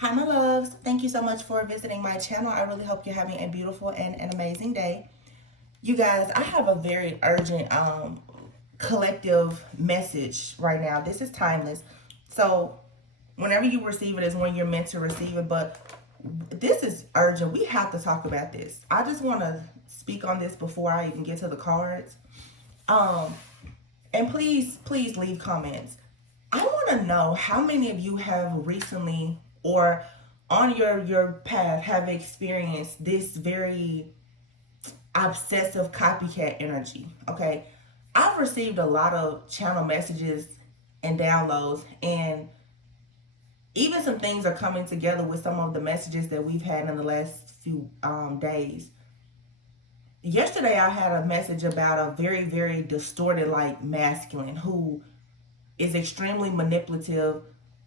Hi, my loves. Thank you so much for visiting my channel. I really hope you're having a beautiful and an amazing day. You guys, I have a very urgent collective message right now. This is timeless. So, whenever you receive it is when you're meant to receive it, but this is urgent. We have to talk about this. I just want to speak on this before I even get to the cards. Um, and please leave comments. I want to know how many of you have recently or on your path have experienced this very obsessive copycat energy. Okay, I've received a lot of channel messages and downloads, and even some things are coming together with some of the messages that we've had in the last few days. Yesterday I had a message about a very distorted like masculine who is extremely manipulative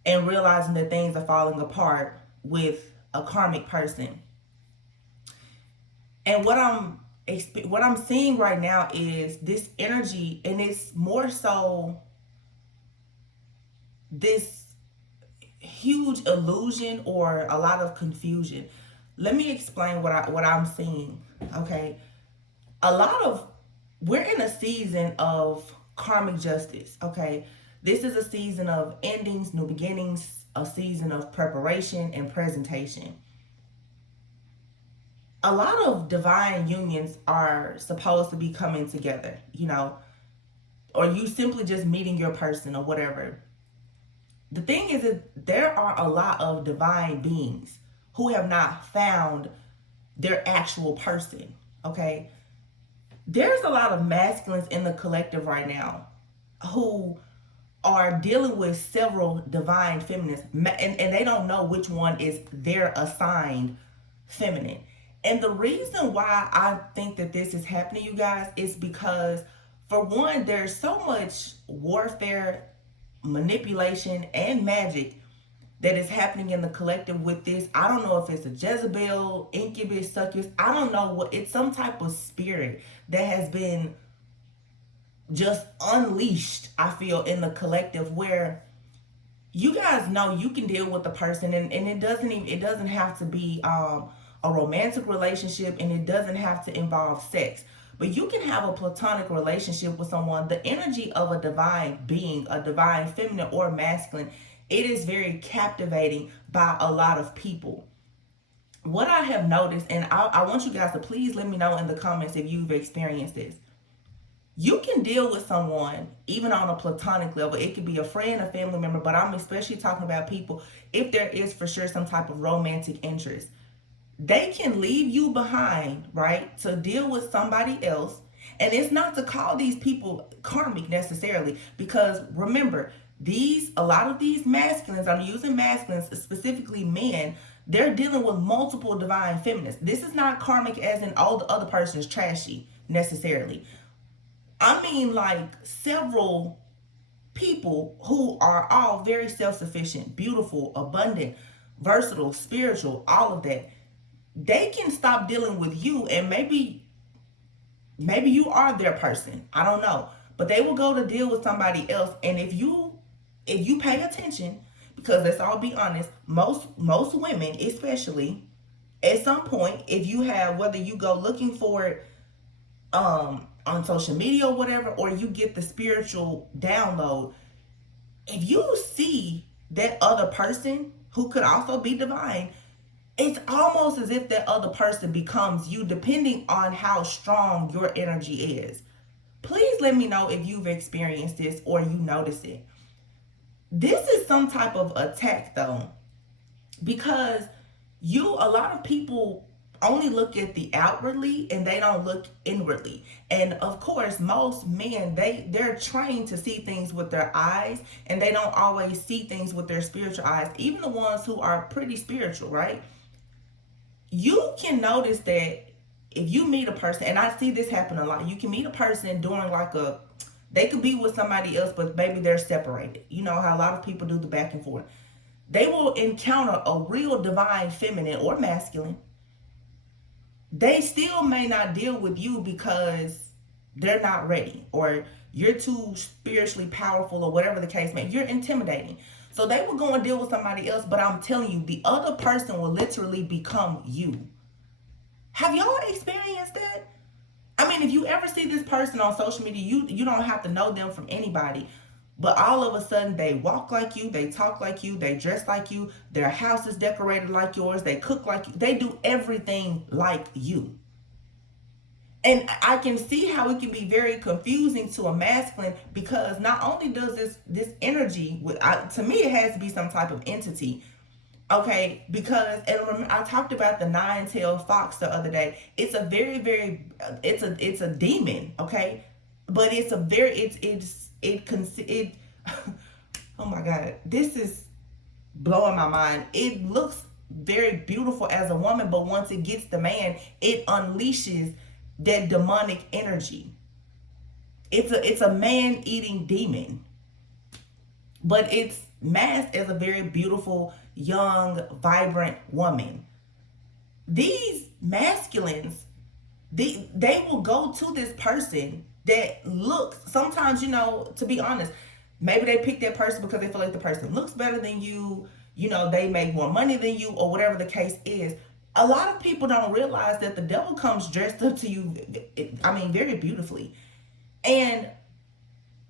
and realizing that things are falling apart with a karmic person. And what I'm seeing right now is this energy, and it's more so this huge illusion or a lot of confusion. Let me explain what I'm seeing. Okay, a lot of we're in a season of karmic justice. Okay, this is a season of endings, new beginnings, a season of preparation and presentation. A lot of divine unions are supposed to be coming together, or you simply just meeting your person or whatever. The thing is that there are a lot of divine beings who have not found their actual person. Okay, there's a lot of masculines in the collective right now who are dealing with several divine feminines, and they don't know which one is their assigned feminine. And the reason why I think that this is happening, you guys, is because, for one, there's so much warfare, manipulation, and magic that is happening in the collective with this. I don't know if it's a Jezebel, incubus, succubus. I don't know what. It's some type of spirit that has been just unleashed, I feel, in the collective, where you guys know you can deal with the person, and it doesn't have to be a romantic relationship, and it doesn't have to involve sex, but you can have a platonic relationship with someone. The energy of a divine being, a divine feminine or masculine, it is very captivating by a lot of people. What I have noticed, and I want you guys to please let me know in the comments if you've experienced this. You can deal with someone even on a platonic level. It could be a friend, a family member, but I'm especially talking about people if there is for sure some type of romantic interest. They can leave you behind, right, to deal with somebody else. And it's not to call these people karmic necessarily, because remember, a lot of these masculines, I'm using masculines, specifically men, they're dealing with multiple divine feminines. This is not karmic as in all the other person is trashy necessarily. I mean, like, several people who are all very self-sufficient, beautiful, abundant, versatile, spiritual, all of that. They can stop dealing with you, and maybe you are their person. I don't know. But they will go to deal with somebody else. And if you pay attention, because let's all be honest, most women especially, at some point, if you have, whether you go looking for it on social media or whatever, or you get the spiritual download, if you see that other person who could also be divine, it's almost as if that other person becomes you, depending on how strong your energy is. Please let me know if you've experienced this or you notice it. This is some type of attack, though, because a lot of people only look at the outwardly and they don't look inwardly. And of course, most men, they're trained to see things with their eyes, and they don't always see things with their spiritual eyes, even the ones who are pretty spiritual, right? You can notice that if you meet a person, and I see this happen a lot, you can meet a person during they could be with somebody else, but maybe they're separated. You know how a lot of people do the back and forth. They will encounter a real divine feminine or masculine. They still may not deal with you because they're not ready, or you're too spiritually powerful, or whatever the case may be. You're intimidating. So they will go and deal with somebody else, but I'm telling you, the other person will literally become you. Have y'all experienced that? I mean, if you ever see this person on social media, you don't have to know them from anybody. But all of a sudden, they walk like you, they talk like you, they dress like you, their house is decorated like yours, they cook like you, they do everything like you. And I can see how it can be very confusing to a masculine, because not only does this energy, to me, it has to be some type of entity. Okay, because and remember, I talked about the nine-tailed fox the other day. It's a very it's a demon. Okay, but it's a very it oh my god, this is blowing my mind. It looks very beautiful as a woman, but once it gets the man, it unleashes that demonic energy. It's a man eating demon, but it's masked as a very beautiful, young, vibrant woman. These masculines, they will go to this person that looks, sometimes, to be honest, maybe they pick that person because they feel like the person looks better than you, they make more money than you, or whatever the case is. A lot of people don't realize that the devil comes dressed up to you, very beautifully. And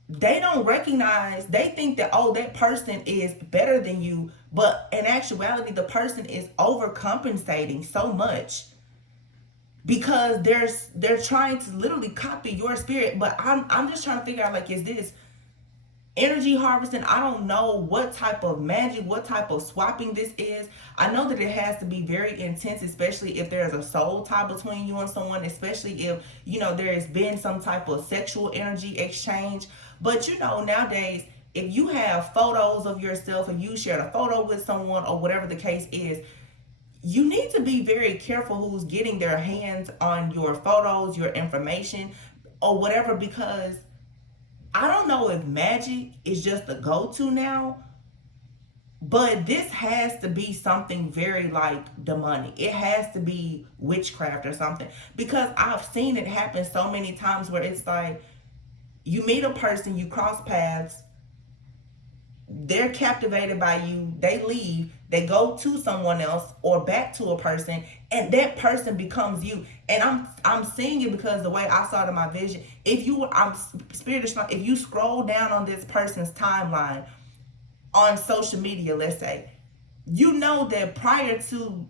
they don't recognize, they think that, oh, that person is better than you, but in actuality, the person is overcompensating so much because they're trying to literally copy your spirit. But I'm just trying to figure out, like, is this energy harvesting? I don't know what type of magic, what type of swapping this is. I know that it has to be very intense, especially if there's a soul tie between you and someone, especially if there has been some type of sexual energy exchange. But nowadays, if you have photos of yourself, if you shared a photo with someone or whatever the case is, you need to be very careful who's getting their hands on your photos, your information, or whatever, because I don't know if magic is just the go-to now, but this has to be something very like demonic. It has to be witchcraft or something, because I've seen it happen so many times where it's like you meet a person, you cross paths, they're captivated by you, they leave, they go to someone else or back to a person, and that person becomes you. And I'm seeing it because the way I saw it in my vision, if you scroll down on this person's timeline on social media, let's say, that prior to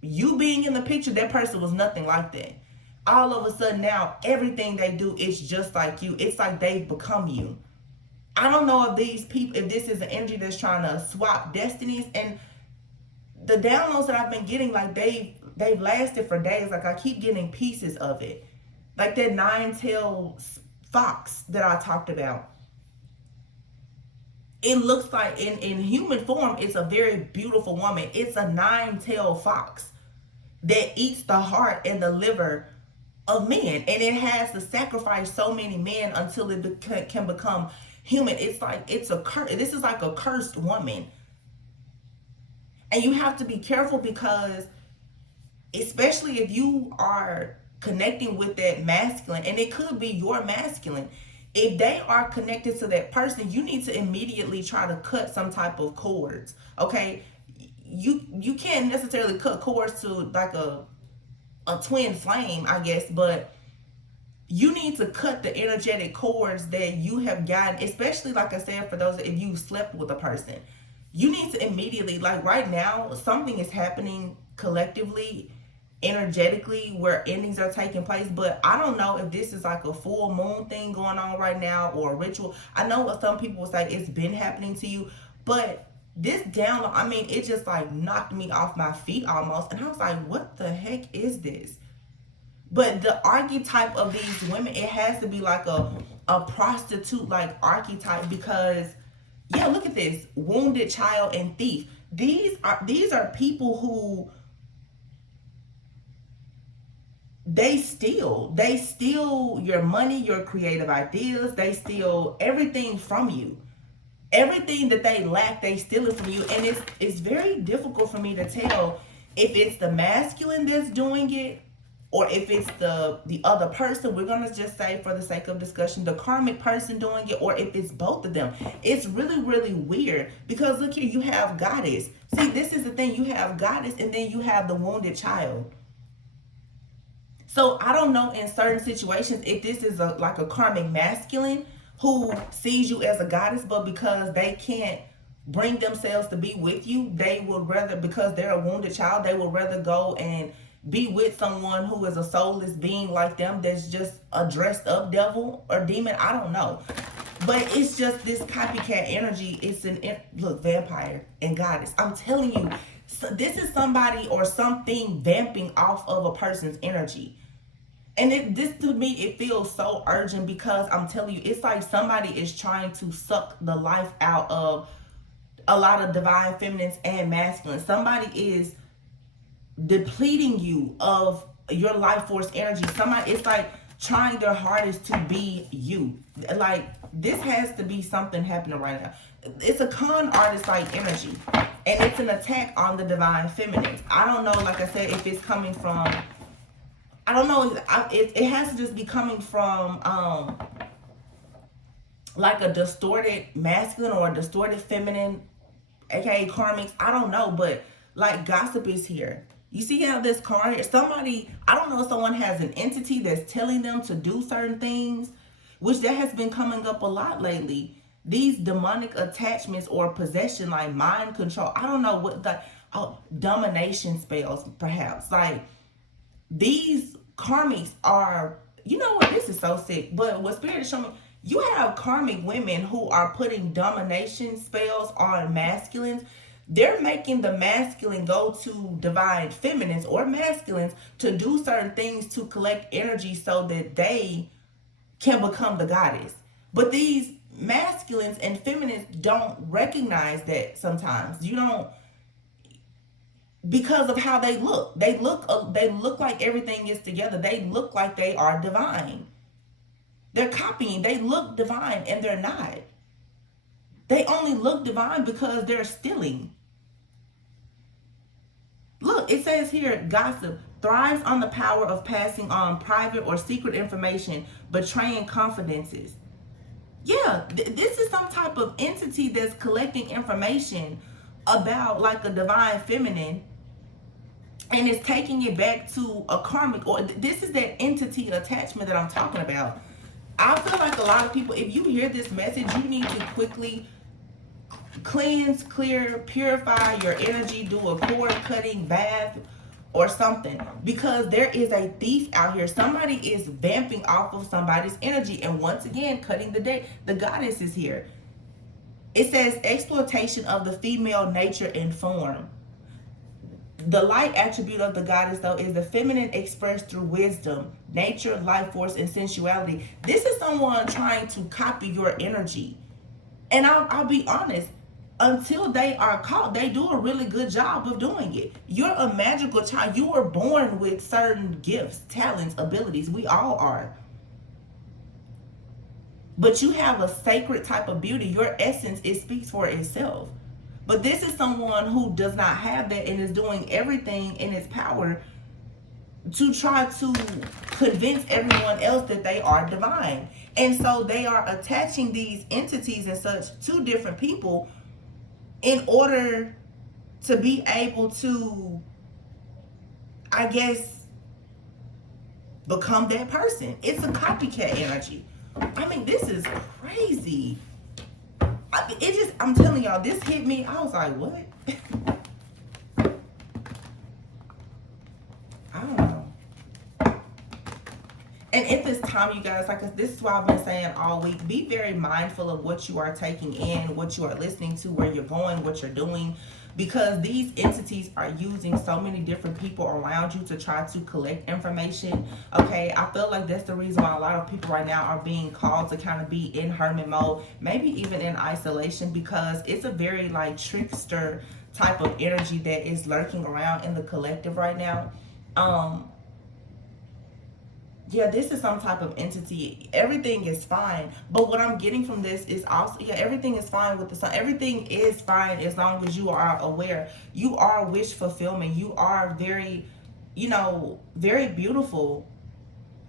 you being in the picture, that person was nothing like that. All of a sudden now, everything they do is just like you. It's like they've become you. I don't know if this is an energy that's trying to swap destinies. And the downloads that I've been getting, like, they've lasted for days. Like, I keep getting pieces of it. Like that nine-tailed fox that I talked about. It looks like in human form, it's a very beautiful woman. It's a nine-tailed fox that eats the heart and the liver of men. And it has to sacrifice so many men until it can become human. It's like it's a curse. This is like a cursed woman. And you have to be careful, because especially if you are connecting with that masculine, and it could be your masculine, if they are connected to that person, you need to immediately try to cut some type of cords. Okay, you can't necessarily cut cords to like a twin flame, I guess, but you need to cut the energetic cords that you have gotten, especially, like I said, for those, if you slept with a person, you need to immediately, like right now, something is happening collectively, energetically, where endings are taking place. But I don't know if this is like a full moon thing going on right now or a ritual. I know what some people will say, it's been happening to you, but this download, it just like knocked me off my feet almost. And I was like, what the heck is this? But the archetype of these women, it has to be like a prostitute like archetype, because yeah, look at this: wounded child and thief. These are people who they steal your money, your creative ideas. They steal everything from you. Everything that they lack, they steal it from you. And it's very difficult for me to tell if it's the masculine that's doing it, or if it's the other person, we're gonna just say for the sake of discussion, the karmic person doing it, or if it's both of them. It's really, really weird because look here, you have goddess. See, this is the thing, you have goddess and then you have the wounded child. So I don't know in certain situations if this is like a karmic masculine who sees you as a goddess, but because they can't bring themselves to be with you, they would rather, because they're a wounded child, they would rather go and be with someone who is a soulless being like them, that's just a dressed up devil or demon. I don't know, but it's just this copycat energy. It's look, vampire and goddess, I'm telling you, so this is somebody or something vamping off of a person's energy. And this to me, it feels so urgent because I'm telling you, it's like somebody is trying to suck the life out of a lot of divine feminines and masculines. Somebody is depleting you of your life force energy. Somebody, it's like trying their hardest to be you. Like, this has to be something happening right now. It's a con artist like energy, and it's an attack on the divine feminines. I don't know, like I said, if it's coming from, I don't know, it has to just be coming from like a distorted masculine or a distorted feminine, aka karmics. I don't know, but like gossip is here. You see how this card here, somebody, I don't know if someone has an entity that's telling them to do certain things, which that has been coming up a lot lately. These demonic attachments or possession, like mind control. I don't know what the domination spells, perhaps. Like, these karmics are, you know what, this is so sick. But what Spirit is showing me, you have karmic women who are putting domination spells on masculines. They're making the masculine go to divine feminines or masculines to do certain things to collect energy so that they can become the goddess. But these masculines and feminines don't recognize that sometimes. You don't, because of how they look. They look like everything is together. They look like they are divine. They're copying. They look divine and they're not. They only look divine because they're stealing. Look, it says here, gossip thrives on the power of passing on private or secret information, betraying confidences. Yeah, this is some type of entity that's collecting information about like a divine feminine, and it's taking it back to a karmic, or this is that entity attachment that I'm talking about. I feel like a lot of people, if you hear this message, you need to quickly cleanse, clear, purify your energy, do a cord cutting bath or something, because there is a thief out here. Somebody is vamping off of somebody's energy, and once again, cutting the day. The goddess is here. It says exploitation of the female nature and form. The light attribute of the goddess, though, is the feminine expressed through wisdom, nature, life force, and sensuality. This is someone trying to copy your energy. And I'll be honest, until they are caught, they do a really good job of doing it. You're a magical child. You were born with certain gifts, talents, abilities. We all are. But you have a sacred type of beauty. Your essence, it speaks for itself. But this is someone who does not have that and is doing everything in its power to try to convince everyone else that they are divine. And so they are attaching these entities and such to different people in order to be able to, I guess, become that person. It's a copycat energy. I mean, this is crazy. I'm telling y'all, this hit me. I was like, what? I don't know. And at this time, you guys, like, this is why I've been saying all week, be very mindful of what you are taking in, what you are listening to, where you're going, what you're doing, because these entities are using so many different people around you to try to collect information. Okay, I feel like that's the reason why a lot of people right now are being called to kind of be in hermit mode, maybe even in isolation, because it's a very like trickster type of energy that is lurking around in the collective right now. Yeah, this is some type of entity. Everything is fine. But what I'm getting from this is also, yeah, everything is fine with the sun. Everything is fine as long as you are aware. You are wish fulfillment. You are very very beautiful.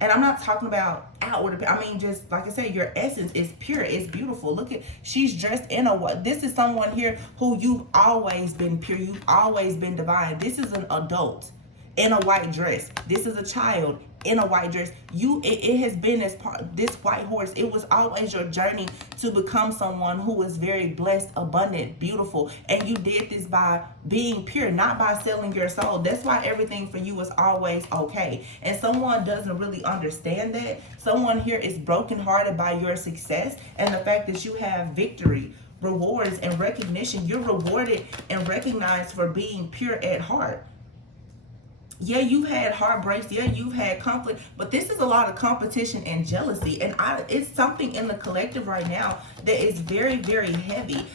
And I'm not talking about outward. I mean, just like I said, your essence is pure. It's beautiful. Look at, she's dressed in a what? This is someone here who you've always been pure. You've always been divine. This is an adult in a white dress. This is a child in a white dress. It has been as part, this white horse. It was always your journey to become someone who is very blessed, abundant, beautiful, and you did this by being pure, not by selling your soul. That's why everything for you is always okay. And someone doesn't really understand that. Someone here is brokenhearted by your success and the fact that you have victory, rewards, and recognition. You're rewarded and recognized for being pure at heart. Yeah, you've had heartbreaks. Yeah, you've had conflict, but this is a lot of competition and jealousy, and it's something in the collective right now that is very, very heavy.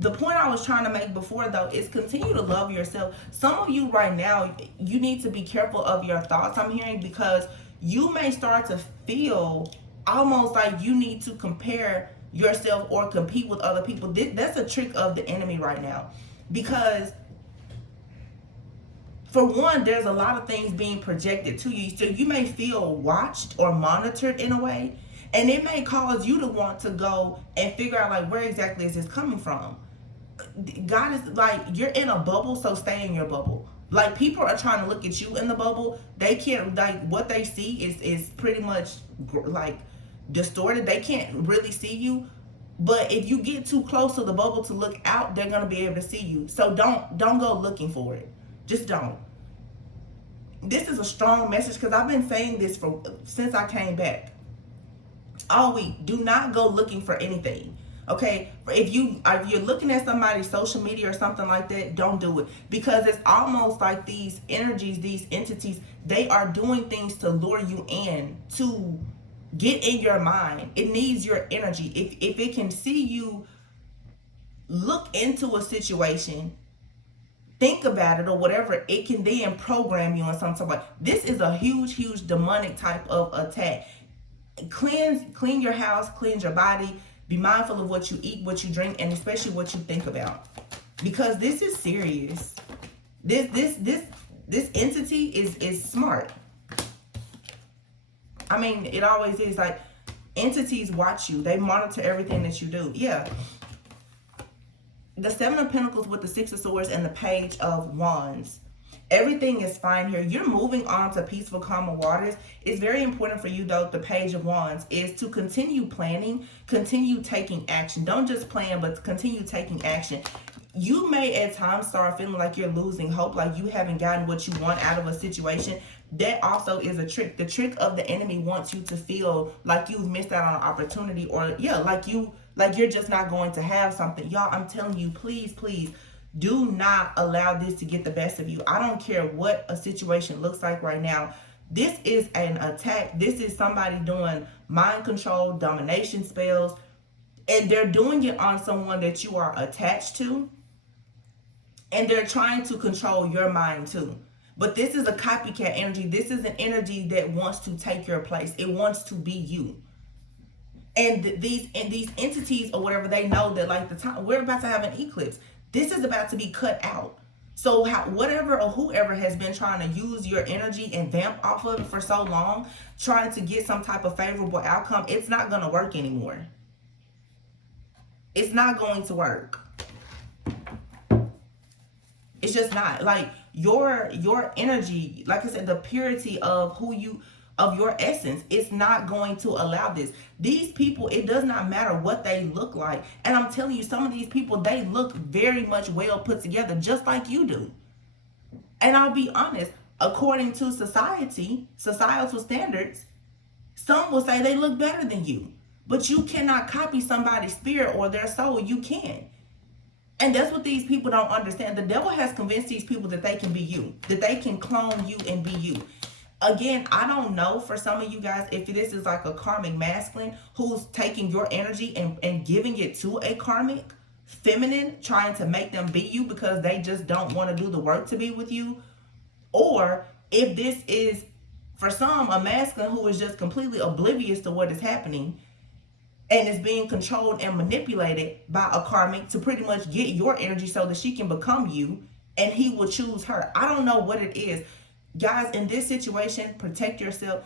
The point I was trying to make before, though, is continue to love yourself. Some of you right now, you need to be careful of your thoughts, I'm hearing, because you may start to feel almost like you need to compare yourself or compete with other people. That's a trick of the enemy right now, because for one, there's a lot of things being projected to you. So you may feel watched or monitored in a way. And it may cause you to want to go and figure out, like, where exactly is this coming from? God is like, you're in a bubble, so stay in your bubble. Like, people are trying to look at you in the bubble. They can't, like, what they see is pretty much, like, distorted. They can't really see you. But if you get too close to the bubble to look out, they're going to be able to see you. So don't go looking for it. Just don't. This is a strong message, because I've been saying this since I came back all week. Do not go looking for anything. Okay, if you're looking at somebody's social media or something like that, don't do it, because it's almost like these energies, these entities, they are doing things to lure you in, to get in your mind. It needs your energy. If it can see you look into a situation, think about it or whatever, it can then program you in some type of way. This is a huge demonic type of attack. Clean your house, cleanse your body, be mindful of what you eat, what you drink, and especially what you think about, because this is serious. This entity is smart. I mean, it always is. Like, entities watch you, they monitor everything that you do. Yeah. The Seven of Pentacles with the Six of Swords and the Page of Wands. Everything is fine here. You're moving on to peaceful, calmer waters. It's very important for you, though, the Page of Wands, is to continue planning, continue taking action. Don't just plan, but continue taking action. You may at times start feeling like you're losing hope, like you haven't gotten what you want out of a situation. That also is a trick. The trick of the enemy wants you to feel like you've missed out on an opportunity, or like you're just not going to have something. Y'all, I'm telling you, please do not allow this to get the best of you. I don't care what a situation looks like right now. This is an attack. This is somebody doing mind control, domination spells, and they're doing it on someone that you are attached to, and they're trying to control your mind too. But this is a copycat energy. This is an energy that wants to take your place. It wants to be you. And these entities or whatever, they know that, like, the time we're about to have an eclipse, this is about to be cut out. So whatever or whoever has been trying to use your energy and vamp off of it for so long, trying to get some type of favorable outcome, it's not going to work anymore. It's not going to work. It's just not. Like, your energy, like I said, the purity of of your essence, it's not going to allow this. These people, it does not matter what they look like. And I'm telling you, some of these people, they look very much well put together, just like you do. And I'll be honest, according to societal standards, some will say they look better than you. But you cannot copy somebody's spirit or their soul. You can't. And that's what these people don't understand. The devil has convinced these people that they can be you, that they can clone you and be you. Again, I don't know for some of you guys if this is like a karmic masculine who's taking your energy and giving it to a karmic feminine, trying to make them be you because they just don't want to do the work to be with you. Or if this is, for some, a masculine who is just completely oblivious to what is happening and is being controlled and manipulated by a karmic to pretty much get your energy so that she can become you and he will choose her. I don't know what it is. Guys, in this situation, protect yourself.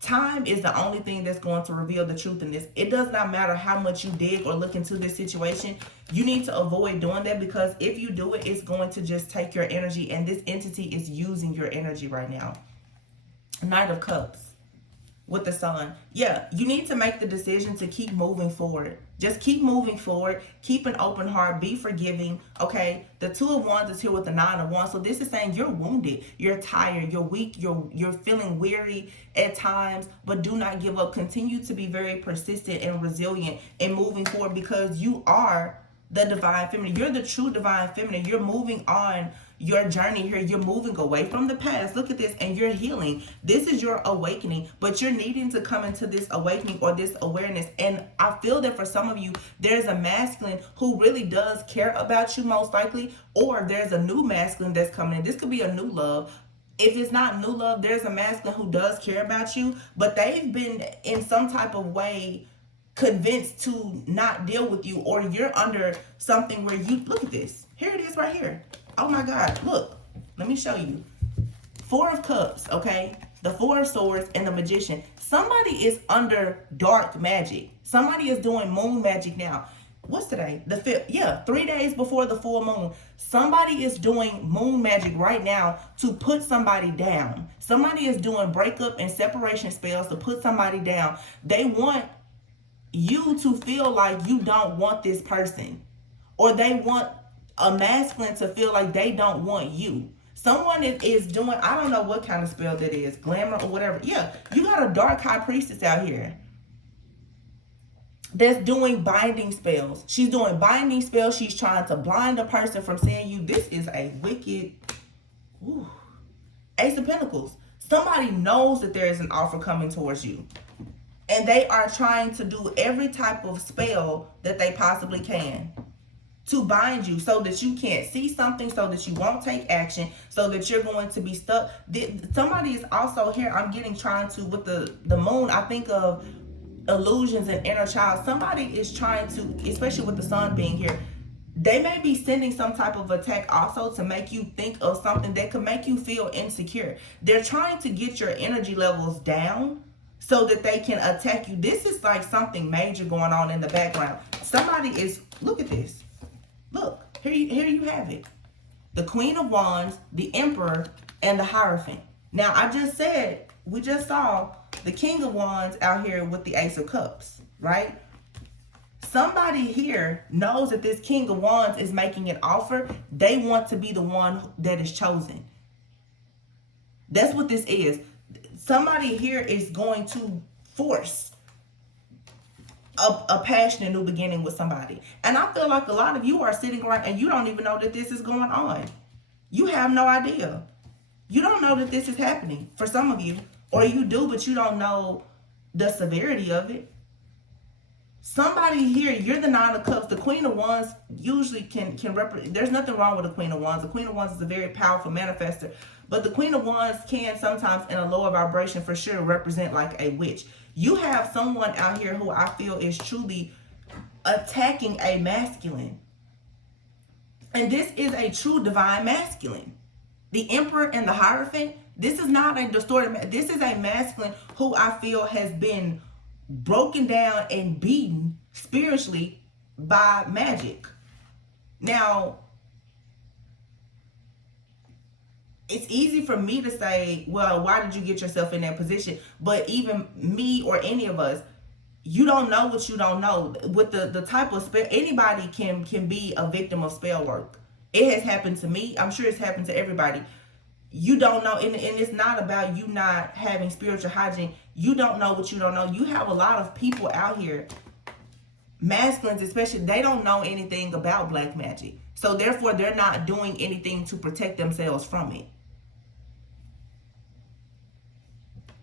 Time is the only thing that's going to reveal the truth in this. It does not matter how much you dig or look into this situation. You need to avoid doing that, because if you do it, it's going to just take your energy, and this entity is using your energy right now. Knight of Cups with the Sun. Yeah, you need to make the decision to keep moving forward. Just keep moving forward. Keep an open heart. Be forgiving. Okay. The Two of Wands is here with the Nine of Wands. So this is saying you're wounded. You're tired. You're weak. You're feeling weary at times. But do not give up. Continue to be very persistent and resilient in moving forward, because you are the divine feminine. You're the true divine feminine. You're moving on your journey here. You're moving away from the past. Look at this, and you're healing. This is your awakening, but you're needing to come into this awakening or this awareness. And I feel that for some of you, there's a masculine who really does care about you, most likely, or there's a new masculine that's coming in. This could be a new love. If it's not new love, there's a masculine who does care about you, but they've been in some type of way convinced to not deal with you, or you're under something where you, look at this. Here it is right here. Oh my God, look. Let me show you. Four of Cups, okay? The Four of Swords and the Magician. Somebody is under dark magic. Somebody is doing moon magic now. What's today? The 5th. Yeah, 3 days before the full moon. Somebody is doing moon magic right now to put somebody down. Somebody is doing breakup and separation spells to put somebody down. They want you to feel like you don't want this person, or they want a masculine to feel like they don't want you. Someone is doing, I don't know what kind of spell that is, glamour or whatever. Yeah, you got a dark high priestess out here that's doing binding spells. She's doing binding spells. She's trying to blind a person from seeing you. This is a wicked, ooh, Ace of Pentacles. Somebody knows that there is an offer coming towards you, and they are trying to do every type of spell that they possibly can to bind you, so that you can't see something, so that you won't take action, so that you're going to be stuck. Somebody is also here, I'm getting, trying to, with the moon, I think of illusions and inner child. Somebody is trying to, especially with the sun being here, they may be sending some type of attack also to make you think of something that could make you feel insecure. They're trying to get your energy levels down so that they can attack you. This is like something major going on in the background. Somebody is, look at this. Look, here you have it. The Queen of Wands, the Emperor, and the Hierophant. Now, I just said, we just saw the King of Wands out here with the Ace of Cups, right? Somebody here knows that this King of Wands is making an offer. They want to be the one that is chosen. That's what this is. Somebody here is going to force a passionate new beginning with somebody. And I feel like a lot of you are sitting around and you don't even know that this is going on. You have no idea. You don't know that this is happening for some of you. Or you do, but you don't know the severity of it. Somebody here, you're the Nine of Cups. The Queen of Wands usually can represent, there's nothing wrong with the Queen of Wands. The Queen of Wands is a very powerful manifester. But the Queen of Wands can sometimes, in a lower vibration for sure, represent like a witch. You have someone out here who I feel is truly attacking a masculine. And this is a true divine masculine. The Emperor and the Hierophant, this is not a distorted, this is a masculine who I feel has been broken down and beaten spiritually by magic. Now, it's easy for me to say, well, why did you get yourself in that position? But even me or any of us, you don't know what you don't know. With the type of spell, anybody can be a victim of spell work. It has happened to me. I'm sure it's happened to everybody. You don't know, and it's not about you not having spiritual hygiene. You don't know what you don't know. You have a lot of people out here, masculines especially, they don't know anything about black magic. So therefore, they're not doing anything to protect themselves from it.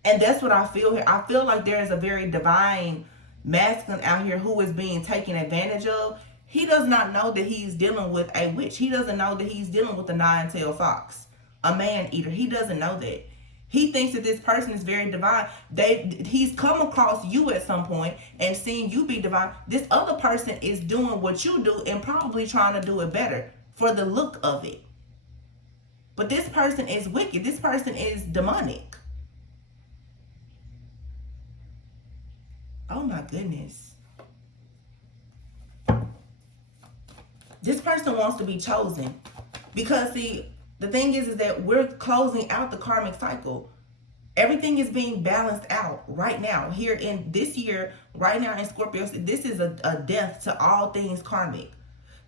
And that's what I feel here. I feel like there is a very divine masculine out here who is being taken advantage of. He does not know that he's dealing with a witch. He doesn't know that he's dealing with a nine-tailed fox, a man-eater. He doesn't know that. He thinks that this person is very divine. He's come across you at some point and seen you be divine. This other person is doing what you do and probably trying to do it better for the look of it. But this person is wicked. This person is demonic. Oh my goodness. This person wants to be chosen. Because see, the thing is that we're closing out the karmic cycle. Everything is being balanced out right now. Here in this year, right now in Scorpio, this is a death to all things karmic.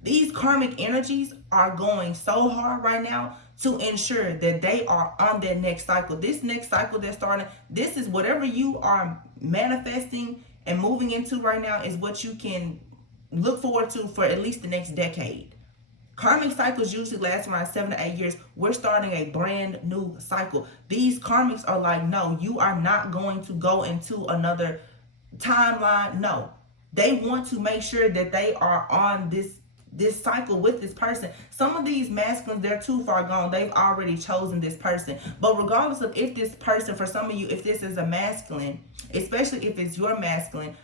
These karmic energies are going so hard right now to ensure that they are on their next cycle. This next cycle they're starting, this is whatever you are manifesting and moving into right now is what you can look forward to for at least the next decade. Karmic cycles usually last around 7 to 8 years. We're starting a brand new cycle. These karmics are like, no, you are not going to go into another timeline. No, they want to make sure that they are on this cycle with this person. Some of these masculines, they're too far gone. They've already chosen this person. But regardless of if this person, for some of you, if this is a masculine, especially if it's your masculine,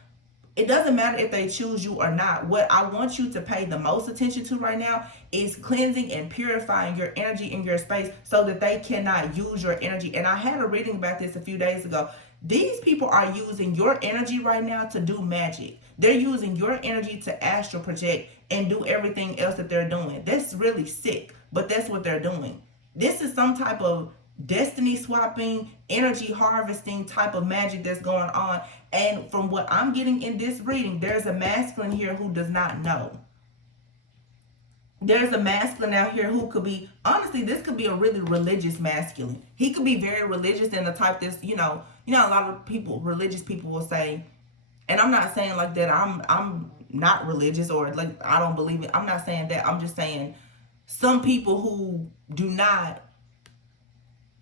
it doesn't matter if they choose you or not. What I want you to pay the most attention to right now is cleansing and purifying your energy in your space so that they cannot use your energy. And I had a reading about this a few days ago. These people are using your energy right now to do magic. They're using your energy to astral project and do everything else that they're doing. That's really sick, but that's what they're doing. This is some type of destiny swapping, energy harvesting type of magic that's going on. And from what I'm getting in this reading, there's a masculine here who does not know. There's a masculine out here who could be, honestly, this could be a really religious masculine. He could be very religious and the type that's, a lot of people, religious people will say, and I'm not saying like that I'm not religious or like I don't believe it. I'm not saying that. I'm just saying some people who do not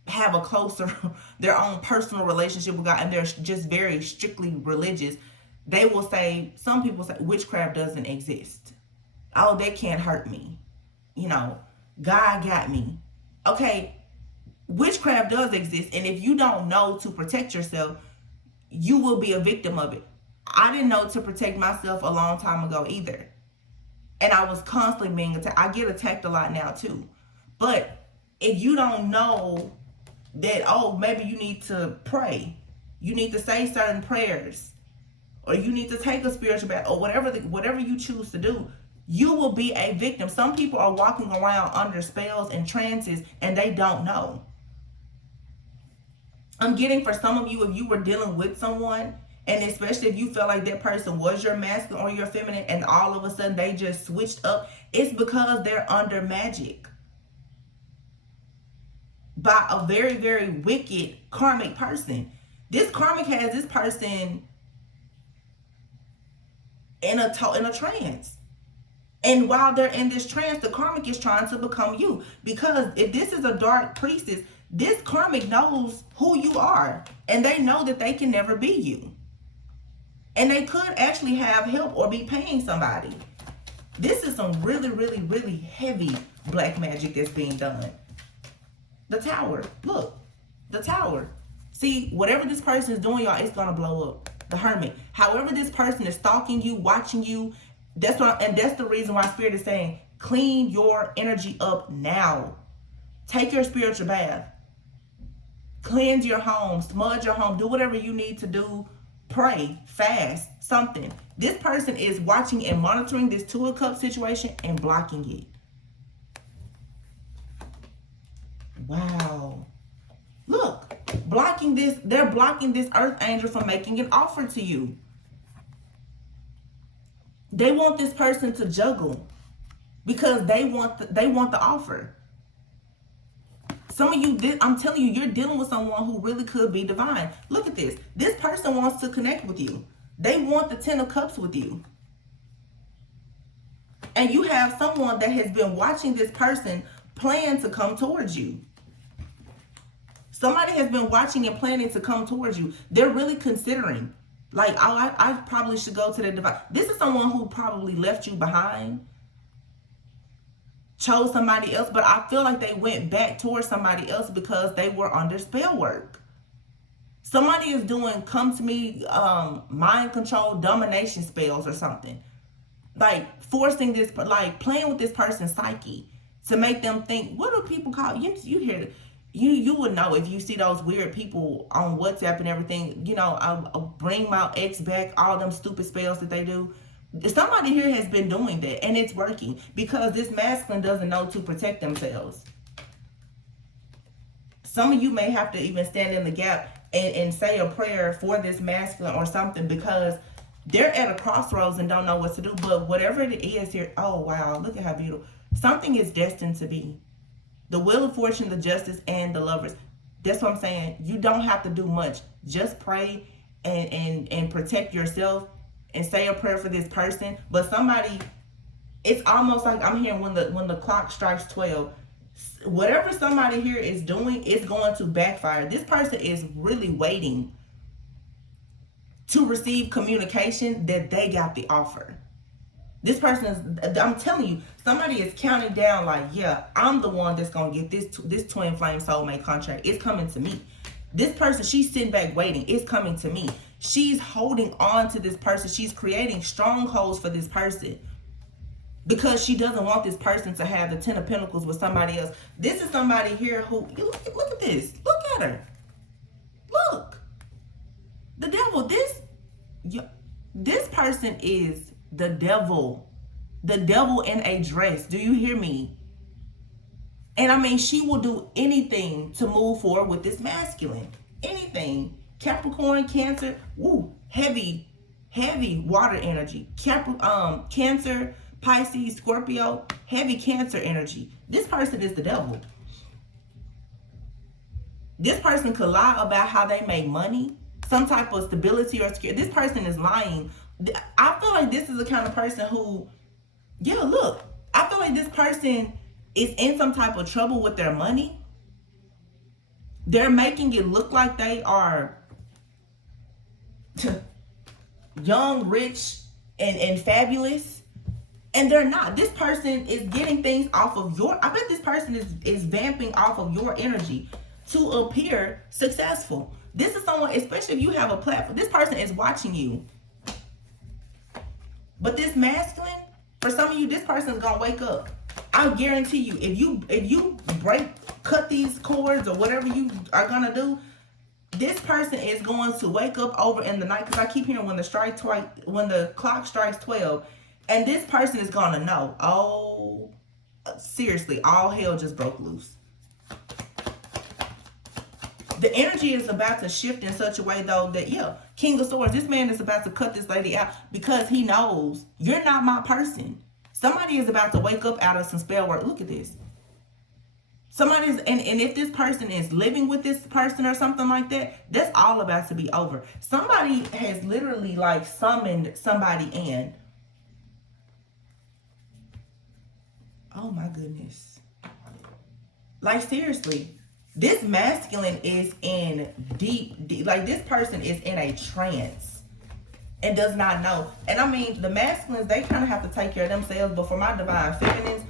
have a closer, their own personal relationship with God, and they're just very strictly religious, they will say, some people say witchcraft doesn't exist. Oh, they can't hurt me. God got me. Okay, witchcraft does exist, and if you don't know to protect yourself, you will be a victim of it. I didn't know to protect myself a long time ago either. And I was constantly being attacked. I get attacked a lot now too. But if you don't know that, maybe you need to pray, you need to say certain prayers, or you need to take a spiritual bath, or whatever you choose to do, you will be a victim. Some people are walking around under spells and trances and they don't know. I'm getting for some of you, if you were dealing with someone, and especially if you felt like that person was your masculine or your feminine, and all of a sudden they just switched up, it's because they're under magic by a very, very wicked karmic person. This karmic has this person in a trance. And while they're in this trance, the karmic is trying to become you. Because if this is a dark priestess, this karmic knows who you are. And they know that they can never be you. And they could actually have help or be paying somebody. This is some really, really, really heavy black magic that's being done. The Tower. Look. The Tower. See, whatever this person is doing, y'all, it's going to blow up. The Hermit. However this person is stalking you, watching you, that's the reason why Spirit is saying, clean your energy up now. Take your spiritual bath. Cleanse your home. Smudge your home. Do whatever you need to do. Pray, fast, something. This person is watching and monitoring this Two of Cups situation and blocking it. Wow. Look, blocking this, they're blocking this earth angel from making an offer to you. They want this person to juggle because they want the offer. Some of you, I'm telling you, you're dealing with someone who really could be divine. Look at this. This person wants to connect with you. They want the 10 of Cups with you. And you have someone that has been watching this person plan to come towards you. Somebody has been watching and planning to come towards you. They're really considering, like, I probably should go to the divine. This is someone who probably left you behind, chose somebody else, but I feel like they went back towards somebody else because they were under spell work. Somebody is doing, come to me, mind control, domination spells or something. Like forcing this, like playing with this person's psyche to make them think, what do people call you? You hear, you would know if you see those weird people on WhatsApp and everything. I'll bring my ex back. All them stupid spells that they do. Somebody here has been doing that, and it's working because this masculine doesn't know to protect themselves. Some of you may have to even stand in the gap and say a prayer for this masculine or something, because they're at a crossroads and don't know what to do. But whatever it is here, oh wow, look at how beautiful. Something is destined to be. The wheel of fortune, the justice, and the lovers. That's what I'm saying. You don't have to do much. Just pray and protect yourself and say a prayer for this person. But somebody, it's almost like I'm hearing when the clock strikes 12, whatever somebody here is doing is going to backfire. This person is really waiting to receive communication that they got the offer. This person is, I'm telling you, somebody is counting down like, yeah, I'm the one that's going to get this twin flame soulmate contract. It's coming to me. This person, she's sitting back waiting. It's coming to me. She's holding on to this person. She's creating strongholds for this person because she doesn't want this person to have the 10 of Pentacles with somebody else. This is somebody here who, look at this. Look at her. Look. The devil, this person is the devil. The devil in a dress. Do you hear me? And I mean, she will do anything to move forward with this masculine. Anything. Capricorn, Cancer, woo, heavy water energy. Cancer, Pisces, Scorpio, heavy Cancer energy. This person is the devil. This person could lie about how they make money, some type of stability or security. This person is lying. I feel like this is the kind of person who, yeah, look, I feel like this person is in some type of trouble with their money. They're making it look like they are young, rich, and fabulous. And they're not. This person is getting things off of I bet this person is vamping off of your energy to appear successful. This is someone, especially if you have a platform, this person is watching you. But this masculine, for some of you, this person is gonna wake up. I guarantee you, if you cut these cords or whatever you are gonna do, this person is going to wake up over in the night. Because I keep hearing when the clock strikes 12, and this person is gonna know. Oh, seriously, all hell just broke loose. The energy is about to shift in such a way, though, that, yeah, King of Swords, this man is about to cut this lady out because he knows you're not my person. Somebody is about to wake up out of some spell work. Look at this. Somebody's, and if this person is living with this person or something like that, that's all about to be over. Somebody has literally like summoned somebody in. Oh my goodness. Like seriously. This masculine is in deep, like this person is in a trance and does not know. And I mean, the masculines, they kind of have to take care of themselves. But for my divine feminines,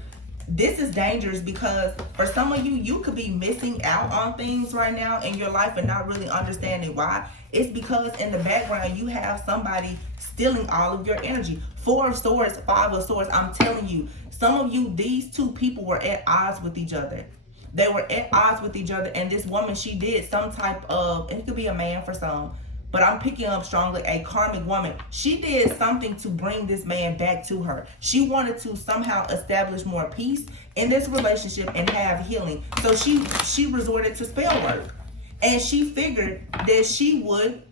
this is dangerous because for some of you, you could be missing out on things right now in your life and not really understanding why. It's because in the background, you have somebody stealing all of your energy. 4 of Swords, 5 of Swords. I'm telling you, some of you, these two people were at odds with each other. They were at odds with each other, and this woman, she did some type of, and it could be a man for some, but I'm picking up strongly a karmic woman. She did something to bring this man back to her. She wanted to somehow establish more peace in this relationship and have healing. So she resorted to spell work, and she figured that she would.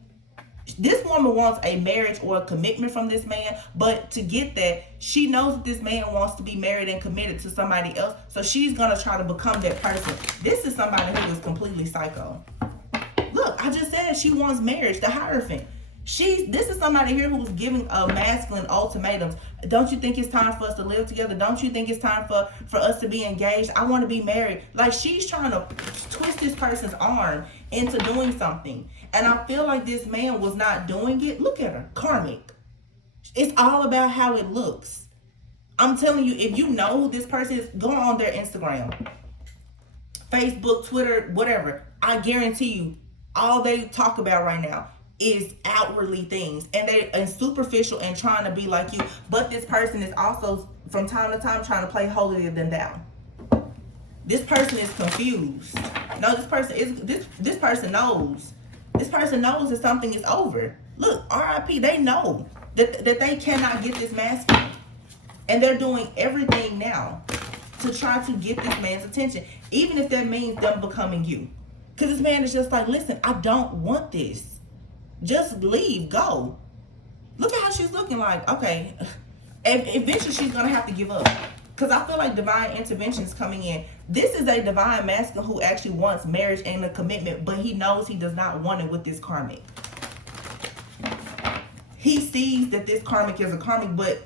This woman wants a marriage or a commitment from this man, but to get that, she knows that this man wants to be married and committed to somebody else, so she's going to try to become that person. This is somebody who is completely psycho. Look, I just said she wants marriage, the Hierophant. This is somebody here who's giving a masculine ultimatums. Don't you think it's time for us to live together? Don't you think it's time for us to be engaged? I want to be married. Like, she's trying to twist this person's arm into doing something. And I feel like this man was not doing it. Look at her, karmic. It's all about how it looks. I'm telling you, if you know who this person is, go on their Instagram, Facebook, Twitter, whatever. I guarantee you, all they talk about right now is outwardly things, and they're superficial and trying to be like you. But this person is also from time to time trying to play holier than thou. This person is confused. No, this person knows. This person knows that something is over. Look, RIP, they know that they cannot get this masculine. And they're doing everything now to try to get this man's attention, even if that means them becoming you. Because this man is just like, listen, I don't want this. Just leave, go. Look at how she's looking like, okay. And eventually she's going to have to give up. Because I feel like divine intervention is coming in. This is a divine masculine who actually wants marriage and a commitment, but he knows he does not want it with this karmic. He sees that this karmic is a karmic, but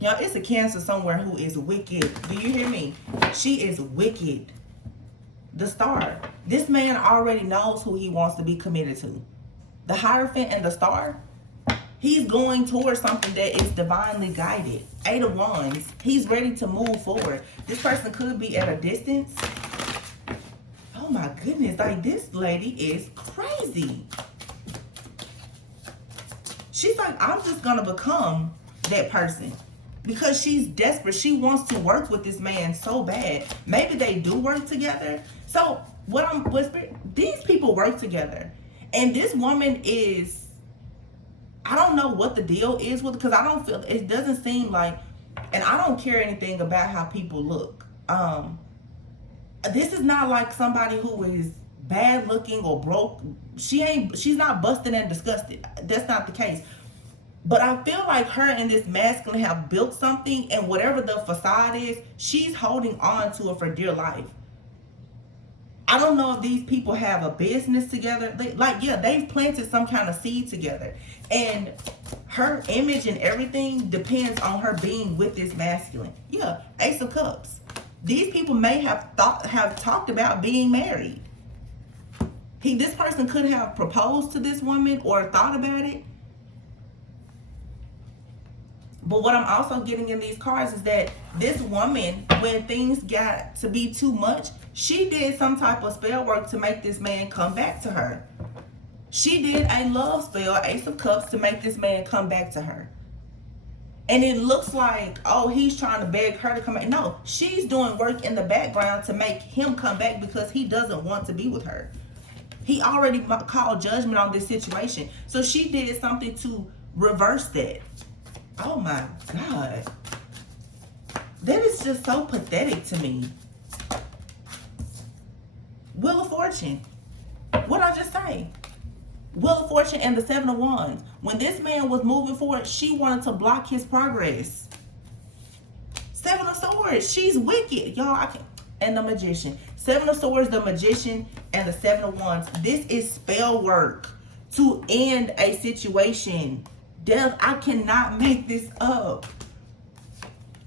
y'all, it's a Cancer somewhere who is wicked. Do you hear me? She is wicked. The Star. This man already knows who he wants to be committed to. The Hierophant and the Star. He's going towards something that is divinely guided. 8 of Wands. He's ready to move forward. This person could be at a distance. Oh my goodness. Like, this lady is crazy. She's like, I'm just going to become that person. Because she's desperate. She wants to work with this man so bad. Maybe they do work together. So, what I'm whispering, these people work together. And this woman is, I don't know what the deal is with, because I don't feel, it doesn't seem like, and I don't care anything about how people look. This is not like somebody who is bad looking or broke. She's not busted and disgusted. That's not the case. But I feel like her and this masculine have built something, and whatever the facade is, she's holding on to it for dear life. I don't know if these people have a business together. They've planted some kind of seed together. And her image and everything depends on her being with this masculine. Yeah, Ace of Cups. These people may have talked about being married. This person could have proposed to this woman or thought about it. But what I'm also getting in these cards is that this woman, when things got to be too much, she did some type of spell work to make this man come back to her. She did a love spell, Ace of Cups, to make this man come back to her. And it looks like, oh, he's trying to beg her to come back. No, she's doing work in the background to make him come back because he doesn't want to be with her. He already called judgment on this situation. So she did something to reverse that. Oh my God. That is just so pathetic to me. Wheel of Fortune. What did I just say? Wheel of Fortune and the 7 of Wands. When this man was moving forward, she wanted to block his progress. 7 of Swords. She's wicked. Y'all, and the Magician. 7 of Swords, the Magician, and the 7 of Wands. This is spell work to end a situation. Death, I cannot make this up.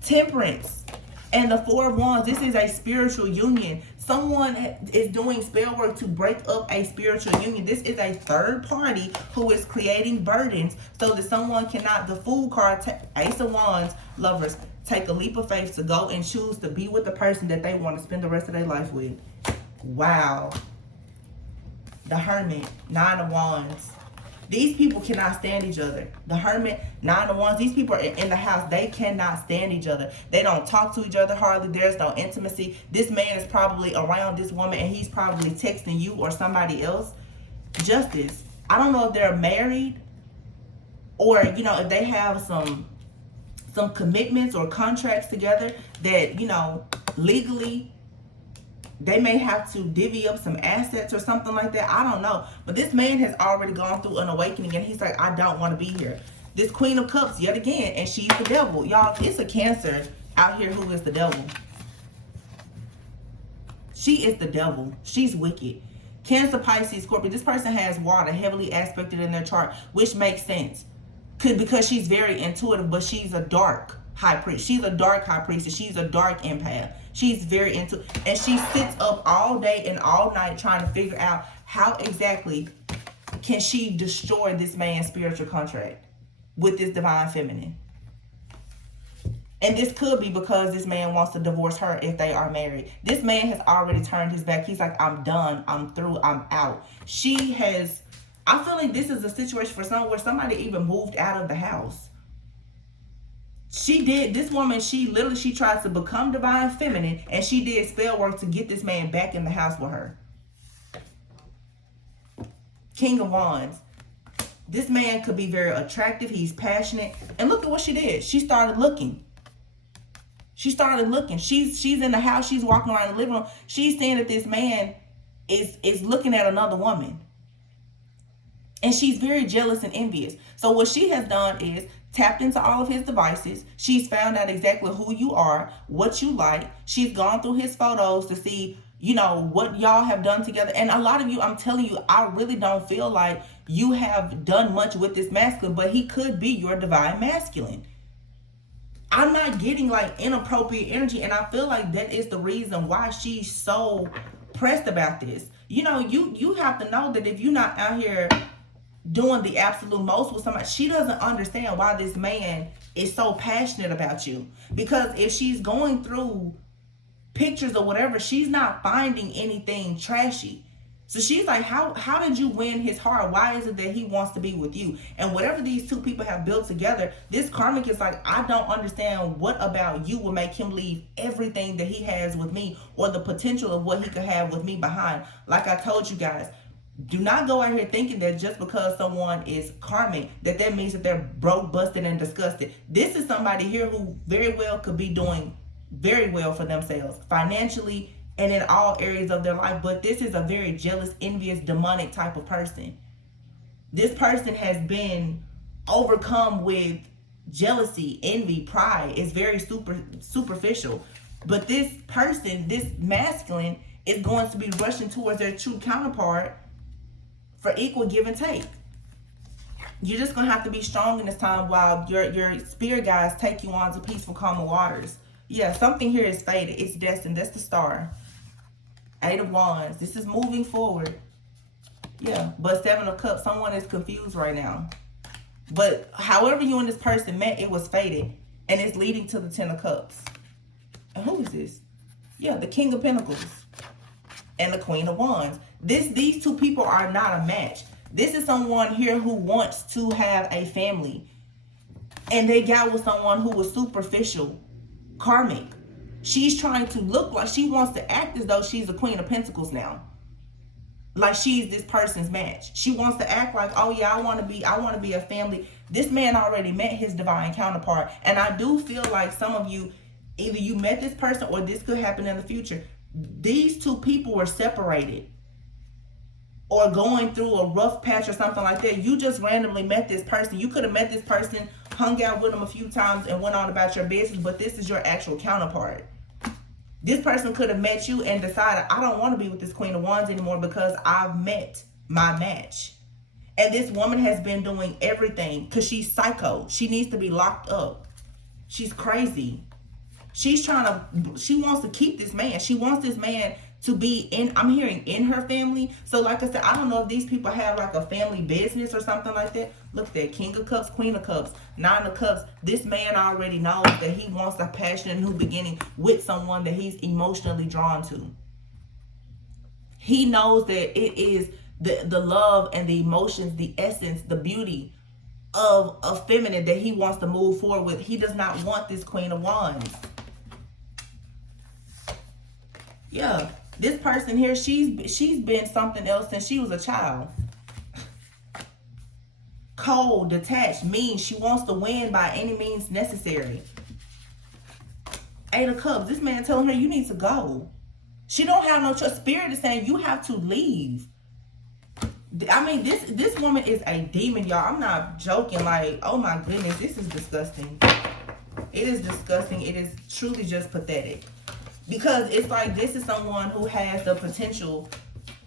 Temperance and the 4 of Wands. This is a spiritual union. Someone is doing spell work to break up a spiritual union. This is a third party who is creating burdens so that someone cannot, the Fool card, Ace of Wands, Lovers, take a leap of faith to go and choose to be with the person that they want to spend the rest of their life with. Wow. The Hermit, 9 of Wands. These people cannot stand each other. The Hermit, 9 of Wands. These people are in the house. They cannot stand each other. They don't talk to each other hardly. There's no intimacy. This man is probably around this woman and he's probably texting you or somebody else. Justice. I don't know if they're married or, if they have some commitments or contracts together that, legally they may have to divvy up some assets or something like that. I don't know. But this man has already gone through an awakening and he's like, I don't want to be here. This Queen of Cups yet again, and she's the devil. Y'all, it's a Cancer out here who is the devil. She is the devil. She's wicked. Cancer, Pisces, Scorpio. This person has water heavily aspected in their chart, which makes sense. Because she's very intuitive, but she's a dark high priest. She's a dark high priestess. She's a dark empath. She's very into, and she sits up all day and all night trying to figure out how exactly can she destroy this man's spiritual contract with this divine feminine. And this could be because this man wants to divorce her if they are married. This man has already turned his back. He's like, I'm done. I'm through. I'm out. I feel like this is a situation for someone where somebody even moved out of the house. This woman, she tried to become divine feminine, and she did spell work to get this man back in the house with her. King of Wands. This man could be very attractive. He's passionate. And look at what she did. She started looking. She's in the house. She's walking around the living room. She's saying that this man is looking at another woman. And she's very jealous and envious. So what she has done is tapped into all of his devices. She's found out exactly who you are, what you like. She's gone through his photos to see, what y'all have done together. And a lot of you, I'm telling you, I really don't feel like you have done much with this masculine, but he could be your divine masculine. I'm not getting like inappropriate energy, and I feel like that is the reason why she's so pressed about this. You have to know that if you're not out here doing the absolute most with somebody, she doesn't understand why this man is so passionate about you. Because if she's going through pictures or whatever, she's not finding anything trashy. So she's like, how did you win his heart? Why is it that he wants to be with you? And whatever these two people have built together, this karmic is like, I don't understand what about you will make him leave everything that he has with me, or the potential of what he could have with me behind. Like I told you guys, do not go out here thinking that just because someone is karmic, that means that they're broke, busted, and disgusted. This is somebody here who very well could be doing very well for themselves financially and in all areas of their life. But this is a very jealous, envious, demonic type of person. This person has been overcome with jealousy, envy, pride. It's very superficial. But this person, this masculine, is going to be rushing towards their true counterpart for equal give and take. You're just going to have to be strong in this time while your spirit guides take you on to peaceful, calmer waters. Yeah, something here is fated. It's destined. That's the star. 8 of Wands. This is moving forward. Yeah, but 7 of Cups. Someone is confused right now. But however you and this person met, it was fated. And it's leading to the 10 of Cups. And who is this? Yeah, the King of Pentacles. And the Queen of Wands. These two people are not a match. This is someone here who wants to have a family. And they got with someone who was superficial, karmic. She's trying to look like, she wants to act as though she's a Queen of Pentacles now. Like she's this person's match. She wants to act like, oh yeah, I want to be a family. This man already met his divine counterpart. And I do feel like some of you, either you met this person or this could happen in the future. These two people were separated or going through a rough patch or something like that. You just randomly met this person. You could have met this person, hung out with them a few times, and went on about your business, but this is your actual counterpart. This person could have met you and decided, I don't want to be with this Queen of Wands anymore because I've met my match. And this woman has been doing everything because she's psycho. She needs to be locked up. She's crazy. She wants to keep this man. She wants this man to be I'm hearing in her family. So like I said, I don't know if these people have like a family business or something like that. Look at that, King of Cups, Queen of Cups, 9 of Cups. This man already knows that he wants a passionate new beginning with someone that he's emotionally drawn to. He knows that it is the love and the emotions, the essence, the beauty of a feminine that he wants to move forward with. He does not want this Queen of Wands. Yeah. This person here, she's been something else since she was a child. Cold, detached, mean. She wants to win by any means necessary. 8 of Cups. This man telling her, you need to go. She don't have no choice. Spirit is saying, you have to leave. I mean, this woman is a demon, y'all. I'm not joking. Like, oh my goodness, this is disgusting. It is disgusting. It is truly just pathetic. Because it's like this is someone who has the potential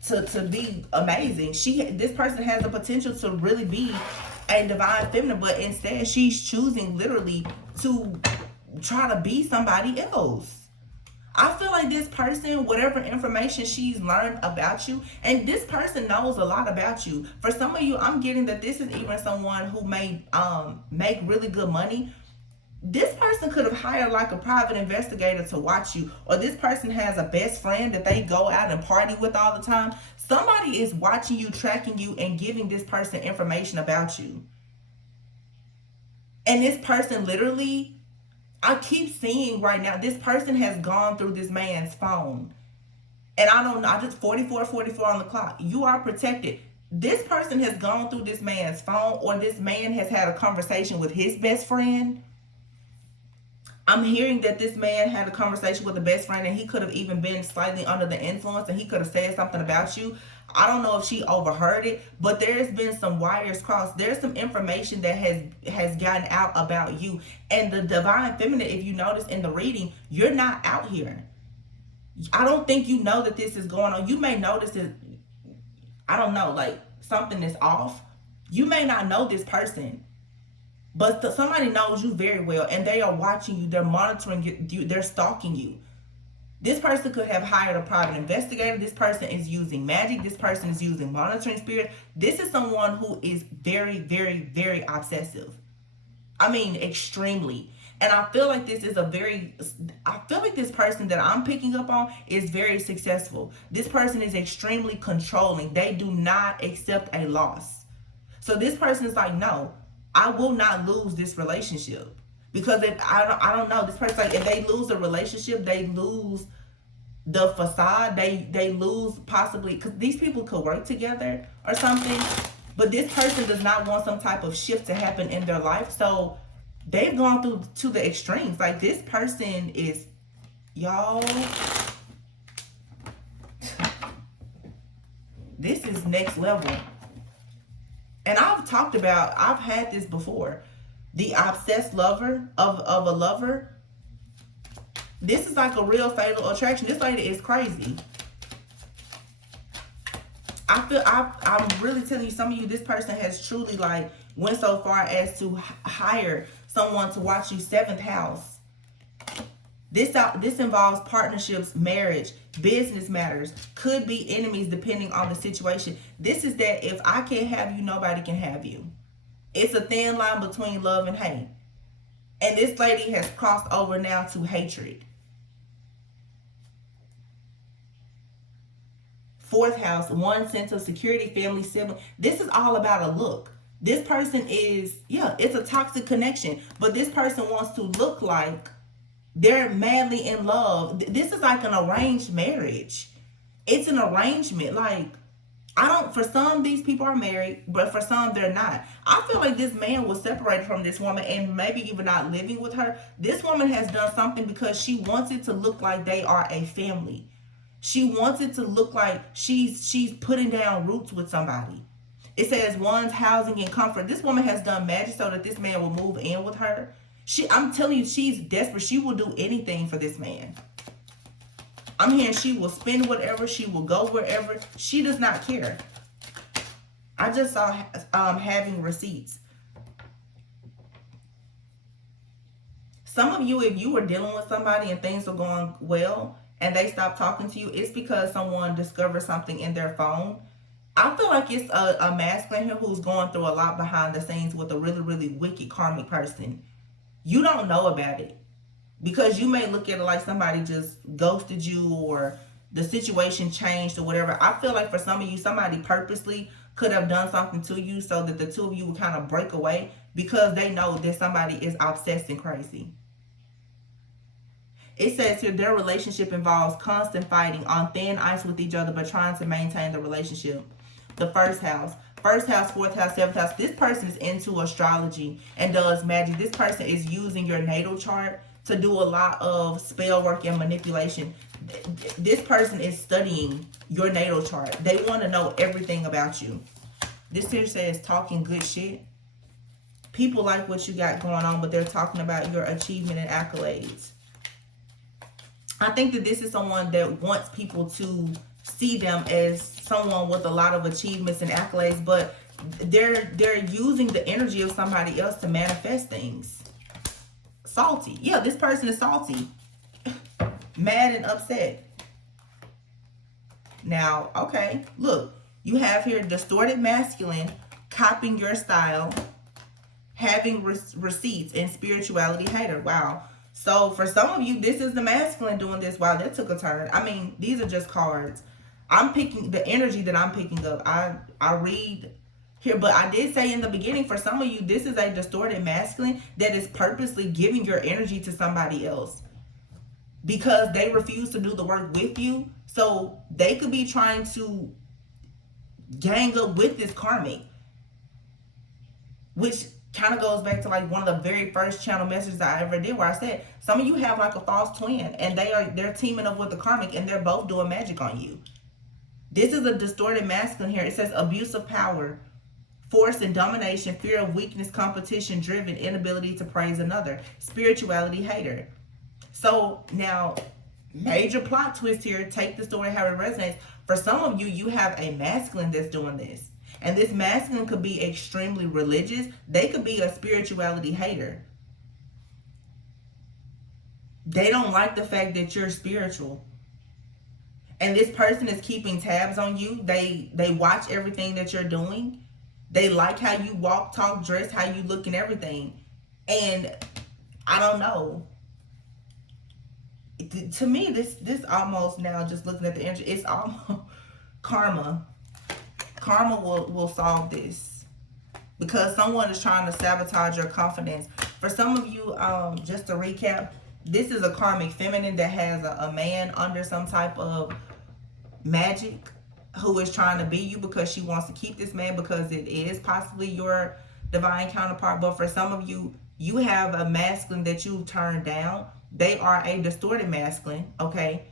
to be amazing. This person has the potential to really be a divine feminine, but instead she's choosing literally to try to be somebody else. I feel like this person, whatever information she's learned about you, and this person knows a lot about you. For some of you, I'm getting that this is even someone who may make really good money. This person could have hired like a private investigator to watch you, or this person has a best friend that they go out and party with all the time. Somebody is watching you, tracking you, and giving this person information about you. And this person literally I keep seeing right now, this person has gone through this man's phone. And I don't know, I just 44 on the clock. You are protected. This person has gone through this man's phone, or this man has had a conversation with his best friend. I'm hearing that this man had a conversation with a best friend, and he could have even been slightly under the influence, and he could have said something about you. I don't know if she overheard it, but there's been some wires crossed. There's some information that has gotten out about you. And the divine feminine, if you notice in the reading, you're not out here. I don't think you know that this is going on. You may notice it, I don't know, like something is off. You may not know this person, but somebody knows you very well, and they are watching you. They're monitoring you. They're stalking you. This person could have hired a private investigator. This person is using magic. This person is using monitoring spirit. This is someone who is very, very, very obsessive. I mean, extremely. And I feel like this person that I'm picking up on is very successful. This person is extremely controlling. They do not accept a loss. So this person is like, no, I will not lose this relationship. Because if I don't know, this person, like, if they lose a relationship, they lose the facade. They lose possibly, because these people could work together or something. But this person does not want some type of shift to happen in their life. So they've gone through to the extremes. Like, this person is, y'all, this is next level. And I've had this before. The obsessed lover of a lover. This is like a real fatal attraction. This lady is crazy. I'm really telling you, some of you, this person has truly like went so far as to hire someone to watch you. 7th house. This involves partnerships, marriage, business matters, could be enemies depending on the situation. This is that if I can't have you, nobody can have you. It's a thin line between love and hate. And this lady has crossed over now to hatred. 4th house, one sense of security, family, sibling. This is all about a look. This person is, it's a toxic connection. But this person wants to look like they're madly in love. This is like an arranged marriage. It's an arrangement. Like, for some, these people are married, but for some, they're not. I feel like this man was separated from this woman and maybe even not living with her. This woman has done something because she wants it to look like they are a family. She wants it to look like she's putting down roots with somebody. It says one's housing and comfort. This woman has done magic so that this man will move in with her. I'm telling you, she's desperate. She will do anything for this man. I'm hearing she will spend whatever. She will go wherever. She does not care. I just saw having receipts. Some of you, if you were dealing with somebody and things are going well and they stop talking to you, it's because someone discovered something in their phone. I feel like it's a masculine here who's going through a lot behind the scenes with a really, really wicked karmic person. You don't know about it because you may look at it like somebody just ghosted you or the situation changed or whatever. I feel like for some of you, somebody purposely could have done something to you so that the two of you would kind of break away because they know that somebody is obsessed and crazy. It says here their relationship involves constant fighting on thin ice with each other but trying to maintain the relationship. The 1st house. 1st house, 4th house, 7th house. This person is into astrology and does magic. This person is using your natal chart to do a lot of spell work and manipulation. This person is studying your natal chart. They want to know everything about you. This here says talking good shit. People like what you got going on, but they're talking about your achievement and accolades. I think that this is someone that wants people to see them as someone with a lot of achievements and accolades, but they're using the energy of somebody else to manifest things. Salty. Yeah, this person is salty. Mad and upset. Now, okay, look. You have here distorted masculine, copying your style, having receipts, and spirituality hater. Wow. So for some of you, this is the masculine doing this. Wow, that took a turn. I mean, these are just cards. I'm picking the energy that I'm picking up. I read Here, but I did say in the beginning, for some of you, this is a distorted masculine that is purposely giving your energy to somebody else because they refuse to do the work with you. So they could be trying to gang up with this karmic, which kind of goes back to like one of the very first channel messages I ever did, where I said some of you have like a false twin and they're teaming up with the karmic and they're both doing magic on you. This is a distorted masculine here. It says abuse of power, force and domination, fear of weakness, competition driven, inability to praise another, spirituality hater. So now, major plot twist here. Take the story how it resonates. For some of you, you have a masculine that's doing this. And this masculine could be extremely religious. They could be a spirituality hater. They don't like the fact that you're spiritual. And this person is keeping tabs on you. They watch everything that you're doing. They like how you walk, talk, dress, how you look and everything. And I don't know. To me, this almost now, just looking at the energy, it's almost karma. Karma will solve this. Because someone is trying to sabotage your confidence. For some of you, just to recap, this is a karmic feminine that has a man under some type of magic who is trying to be you because she wants to keep this man because it is possibly your divine counterpart. But for some of you, you have a masculine that you've turned down. They are a distorted masculine, okay?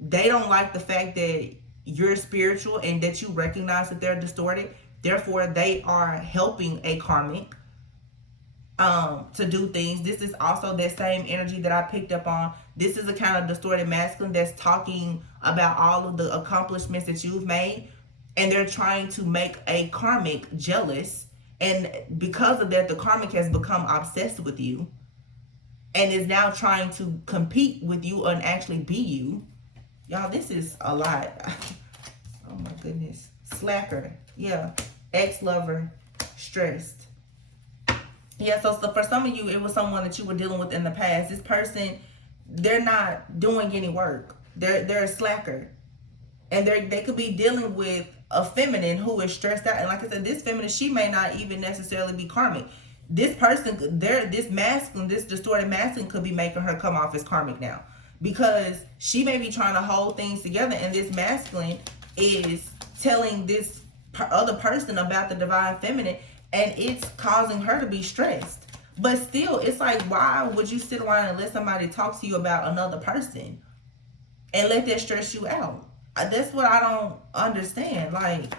They don't like the fact that you're spiritual and that you recognize that they're distorted. Therefore, they are helping a karmic to do things. This is also that same energy that I picked up on. This is a kind of distorted masculine that's talking about all of the accomplishments that you've made, and they're trying to make a karmic jealous, and because of that, the karmic has become obsessed with you and is now trying to compete with you and actually be you. Y'all, this is a lot. Oh my goodness. Slacker. Yeah. Ex-lover. Stressed. Yeah, so for some of you, it was someone that you were dealing with in the past. This person, they're not doing any work. They're a slacker. And they could be dealing with a feminine who is stressed out. And like I said, this feminine, she may not even necessarily be karmic. This person, this masculine, this distorted masculine could be making her come off as karmic now. Because she may be trying to hold things together, and this masculine is telling this other person about the divine feminine, and it's causing her to be stressed. But still, it's like, why would you sit around and let somebody talk to you about another person and let that stress you out? That's what I don't understand. Like,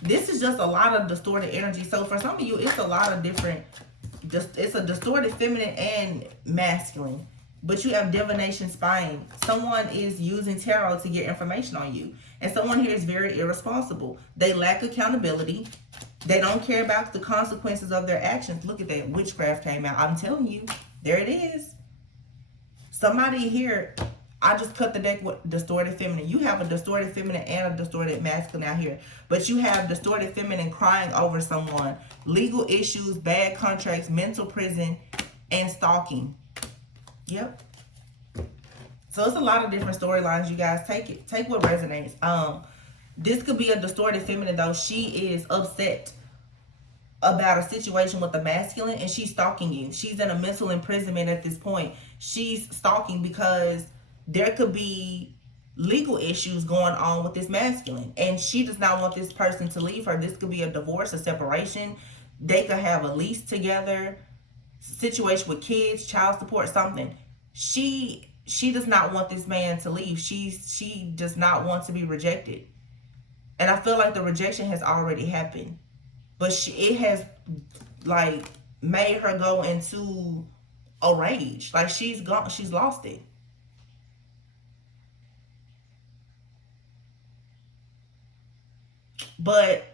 this is just a lot of distorted energy. So for some of you, it's a lot of different, it's a distorted feminine and masculine. But you have divination, spying. Someone is using tarot to get information on you. And someone here is very irresponsible. They lack accountability. They don't care about the consequences of their actions. Look at that. Witchcraft came out. I'm telling you. There it is. Somebody here, I just cut the deck with distorted feminine. You have a distorted feminine and a distorted masculine out here. But you have distorted feminine crying over someone. Legal issues, bad contracts, mental prison, and stalking. Yep. So it's a lot of different storylines, you guys. Take what resonates. This could be a distorted feminine, though. She is upset about a situation with the masculine, and she's stalking you. She's in a mental imprisonment at this point. She's stalking because there could be legal issues going on with this masculine, and she does not want this person to leave her. This could be a divorce, a separation. They could have a lease together, situation with kids, child support, something. She does not want this man to leave. She does not want to be rejected. And I feel like the rejection has already happened. But it has, like, made her go into a rage. Like, she's lost it. But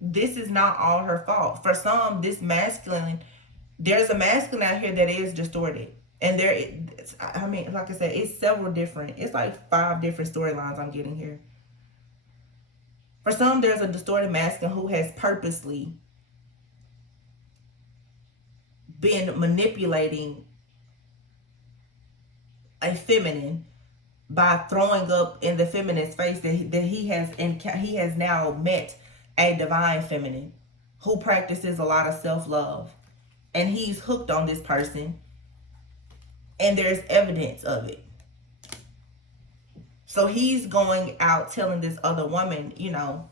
this is not all her fault. For some, this masculine, there's a masculine out here that is distorted. And I mean, like I said, it's several different, it's like 5 different storylines I'm getting here. For some, there's a distorted masculine who has purposely been manipulating a feminine by throwing up in the feminine's face that he has now met a divine feminine who practices a lot of self-love, and he's hooked on this person, and there's evidence of it. So he's going out telling this other woman, you know,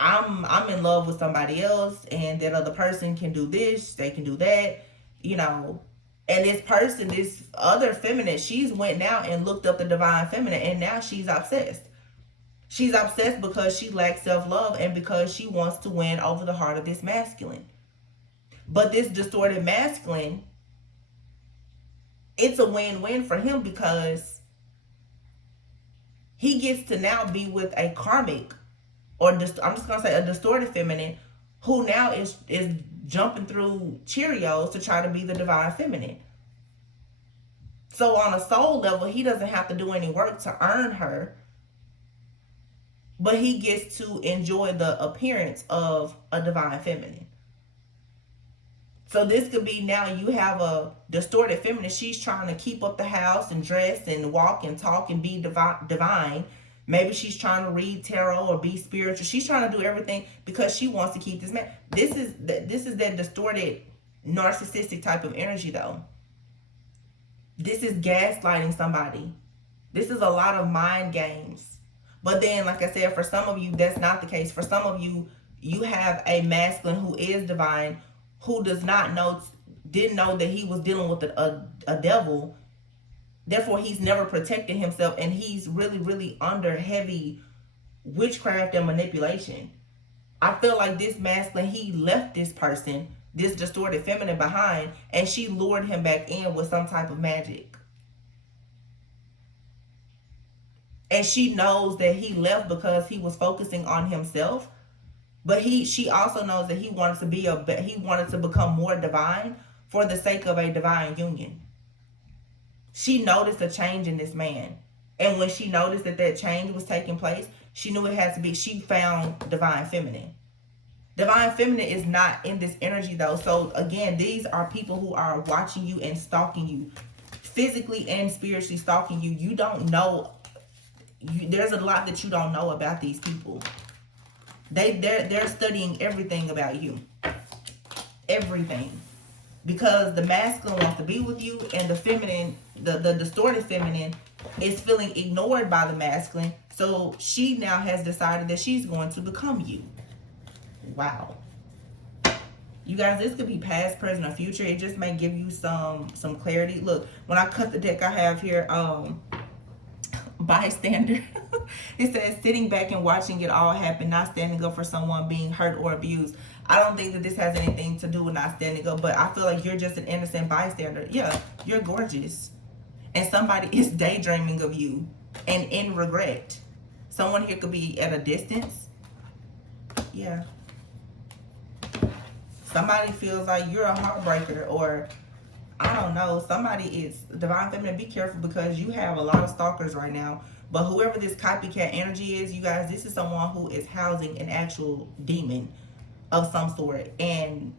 I'm in love with somebody else, and that other person can do this, they can do that, you know. And this person, this other feminine, she's went now and looked up the divine feminine, and now she's obsessed. She's obsessed because she lacks self-love and because she wants to win over the heart of this masculine. But this distorted masculine, it's a win-win for him because he gets to now be with a karmic, or I'm just going to say a distorted feminine, who now is jumping through Cheerios to try to be the divine feminine. So on a soul level, he doesn't have to do any work to earn her, but he gets to enjoy the appearance of a divine feminine. So this could be now you have a distorted feminine. She's trying to keep up the house and dress and walk and talk and be divine. Maybe she's trying to read tarot or be spiritual. She's trying to do everything because she wants to keep this man. This is that distorted narcissistic type of energy though. This is gaslighting somebody. This is a lot of mind games. But then, like I said, for some of you, that's not the case. For some of you, you have a masculine who is divine, who didn't know that he was dealing with a devil. Therefore, he's never protected himself, and he's really, really under heavy witchcraft and manipulation. I feel like this masculine, he left this person, this distorted feminine, behind, and she lured him back in with some type of magic. And she knows that he left because he was focusing on himself. But she also knows that he wanted to become more divine for the sake of a divine union. She noticed a change in this man. And when she noticed that change was taking place, she knew it had to be, she found divine feminine. Divine feminine is not in this energy though. So again, these are people who are watching you and stalking you, physically and spiritually stalking you. You don't know. There's a lot that you don't know about these people. They're studying everything about you. Everything. Because the masculine wants to be with you, and the feminine, the distorted feminine, is feeling ignored by the masculine. So she now has decided that she's going to become you. Wow. You guys, this could be past, present, or future. It just may give you some clarity. Look, when I cut the deck, I have here bystander. It says sitting back and watching it all happen, not standing up for someone being hurt or abused. I don't think that this has anything to do with not standing up, but I feel like you're just an innocent bystander. Yeah, you're gorgeous, and somebody is daydreaming of you and in regret. Someone here could be at a distance. Yeah, somebody feels like you're a heartbreaker, or I don't know, somebody is divine feminine. Be careful because you have a lot of stalkers right now. But whoever this copycat energy is, you guys, this is someone who is housing an actual demon of some sort. And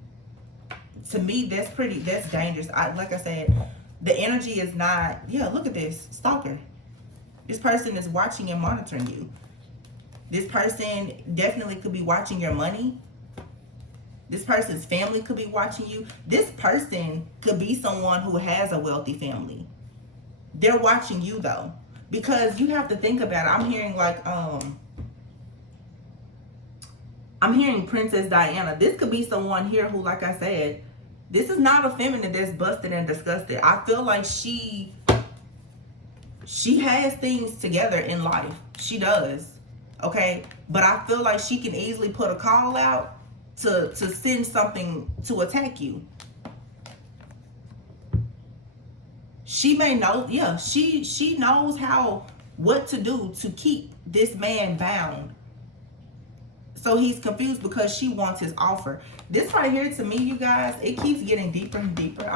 to me, that's dangerous. Like I said, the energy is not, yeah, look at this, stalker. This person is watching and monitoring you. This person definitely could be watching your money. This person's family could be watching you. This person could be someone who has a wealthy family. They're watching you though. Because you have to think about it. I'm hearing like, I'm hearing Princess Diana. This could be someone here who, like I said, this is not a feminine that's busted and disgusted. I feel like she has things together in life. She does. Okay? But I feel like she can easily put a call out to send something to attack you. She may know, yeah, she knows what to do to keep this man bound. So he's confused because she wants his offer. This right here, to me, you guys, it keeps getting deeper and deeper.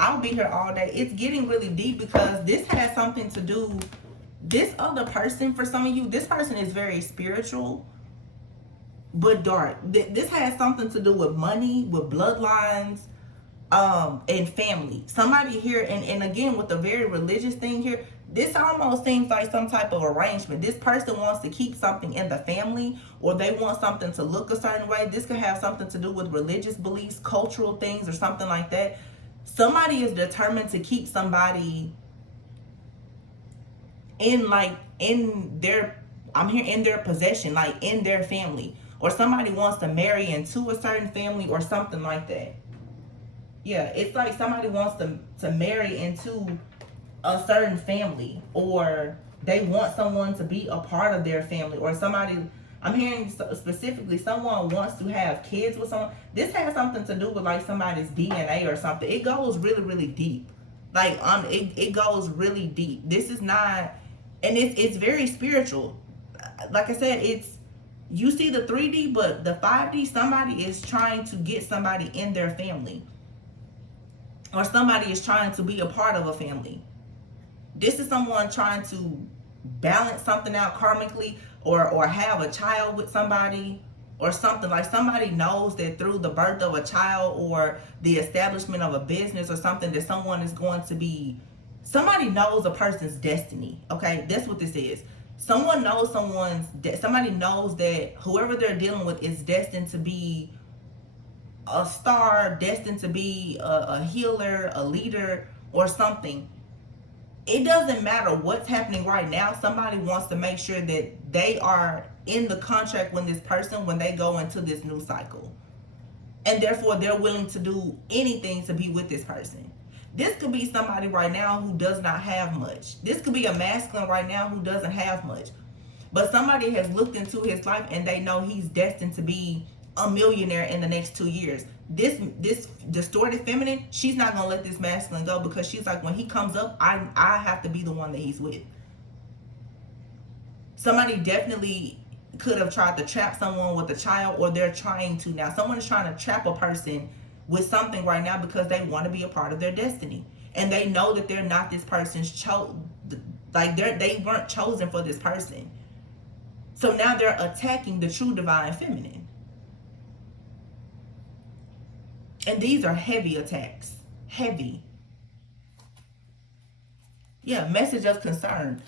I'll be here all day. It's getting really deep because this has something to do, this other person, for some of you, this person is very spiritual, but dark. This has something to do with money, with bloodlines, and family. Somebody here, and again with the very religious thing here, This almost seems like some type of arrangement. This person wants to keep something in the family, or they want something to look a certain way. This could have something to do with religious beliefs, cultural things, or something like that. Somebody is determined to keep somebody in their, I'm here, in their possession, like in their family, or somebody wants to marry into a certain family or something like that. Yeah, it's like somebody wants to marry into a certain family, or they want someone to be a part of their family, or somebody, I'm hearing specifically someone wants to have kids with someone. This has something to do with like somebody's DNA or something. It goes really, really deep. Like it goes really deep. This is not, and it's very spiritual. Like I said, it's, you see the 3D, but the 5D, somebody is trying to get somebody in their family, or somebody is trying to be a part of a family. This is someone trying to balance something out karmically, or have a child with somebody, or something. Like somebody knows that through the birth of a child, or the establishment of a business or something, that someone is going to be, somebody knows a person's destiny. Okay, that's what this is. Someone knows somebody knows that whoever they're dealing with is destined to be a star, destined to be a healer, a leader, or something. It doesn't matter what's happening right now. Somebody wants to make sure that they are in the contract with this person when they go into this new cycle. And therefore, they're willing to do anything to be with this person. This could be somebody right now who does not have much. This could be a masculine right now who doesn't have much. But somebody has looked into his life and they know he's destined to be a millionaire in the next 2 years. This distorted feminine, she's not gonna let this masculine go, because she's like, when he comes up, I have to be the one that he's with. Somebody definitely could have tried to trap someone with a child, or they're trying to now. Someone is trying to trap a person with something right now because they want to be a part of their destiny, and they know that they're not this person's they weren't chosen for this person. So now they're attacking the true divine feminine. And these are heavy attacks. Heavy. Yeah, message of concern.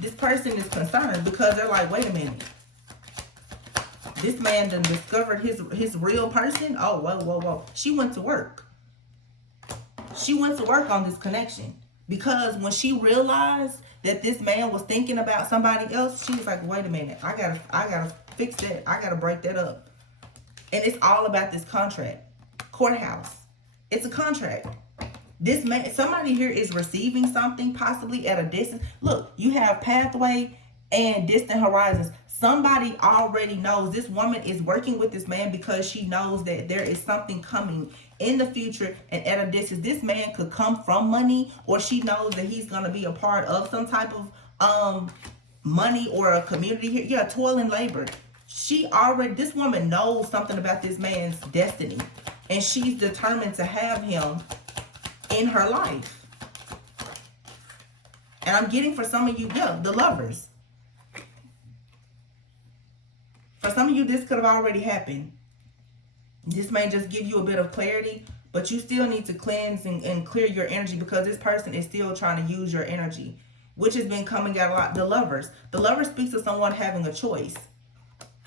This person is concerned because they're like, wait a minute. This man done discovered his real person. Oh, whoa. She went to work. She went to work on this connection. Because when she realized that this man was thinking about somebody else, she was like, wait a minute. I gotta fix that. I gotta break that up. And it's all about this contract. Courthouse. It's a contract. This man, somebody here is receiving something possibly at a distance. Look, you have pathway and distant horizons. Somebody already knows this woman is working with this man because she knows that there is something coming in the future and at a distance. This man could come from money, or she knows that he's going to be a part of some type of money or a community here. Yeah, toil and labor. This woman knows something about this man's destiny, and she's determined to have him in her life. And I'm getting, for some of you, yeah, the lovers. For some of you, this could have already happened. This may just give you a bit of clarity, but you still need to cleanse and clear your energy, because this person is still trying to use your energy, which has been coming out a lot. The lovers. The lover speaks to someone having a choice.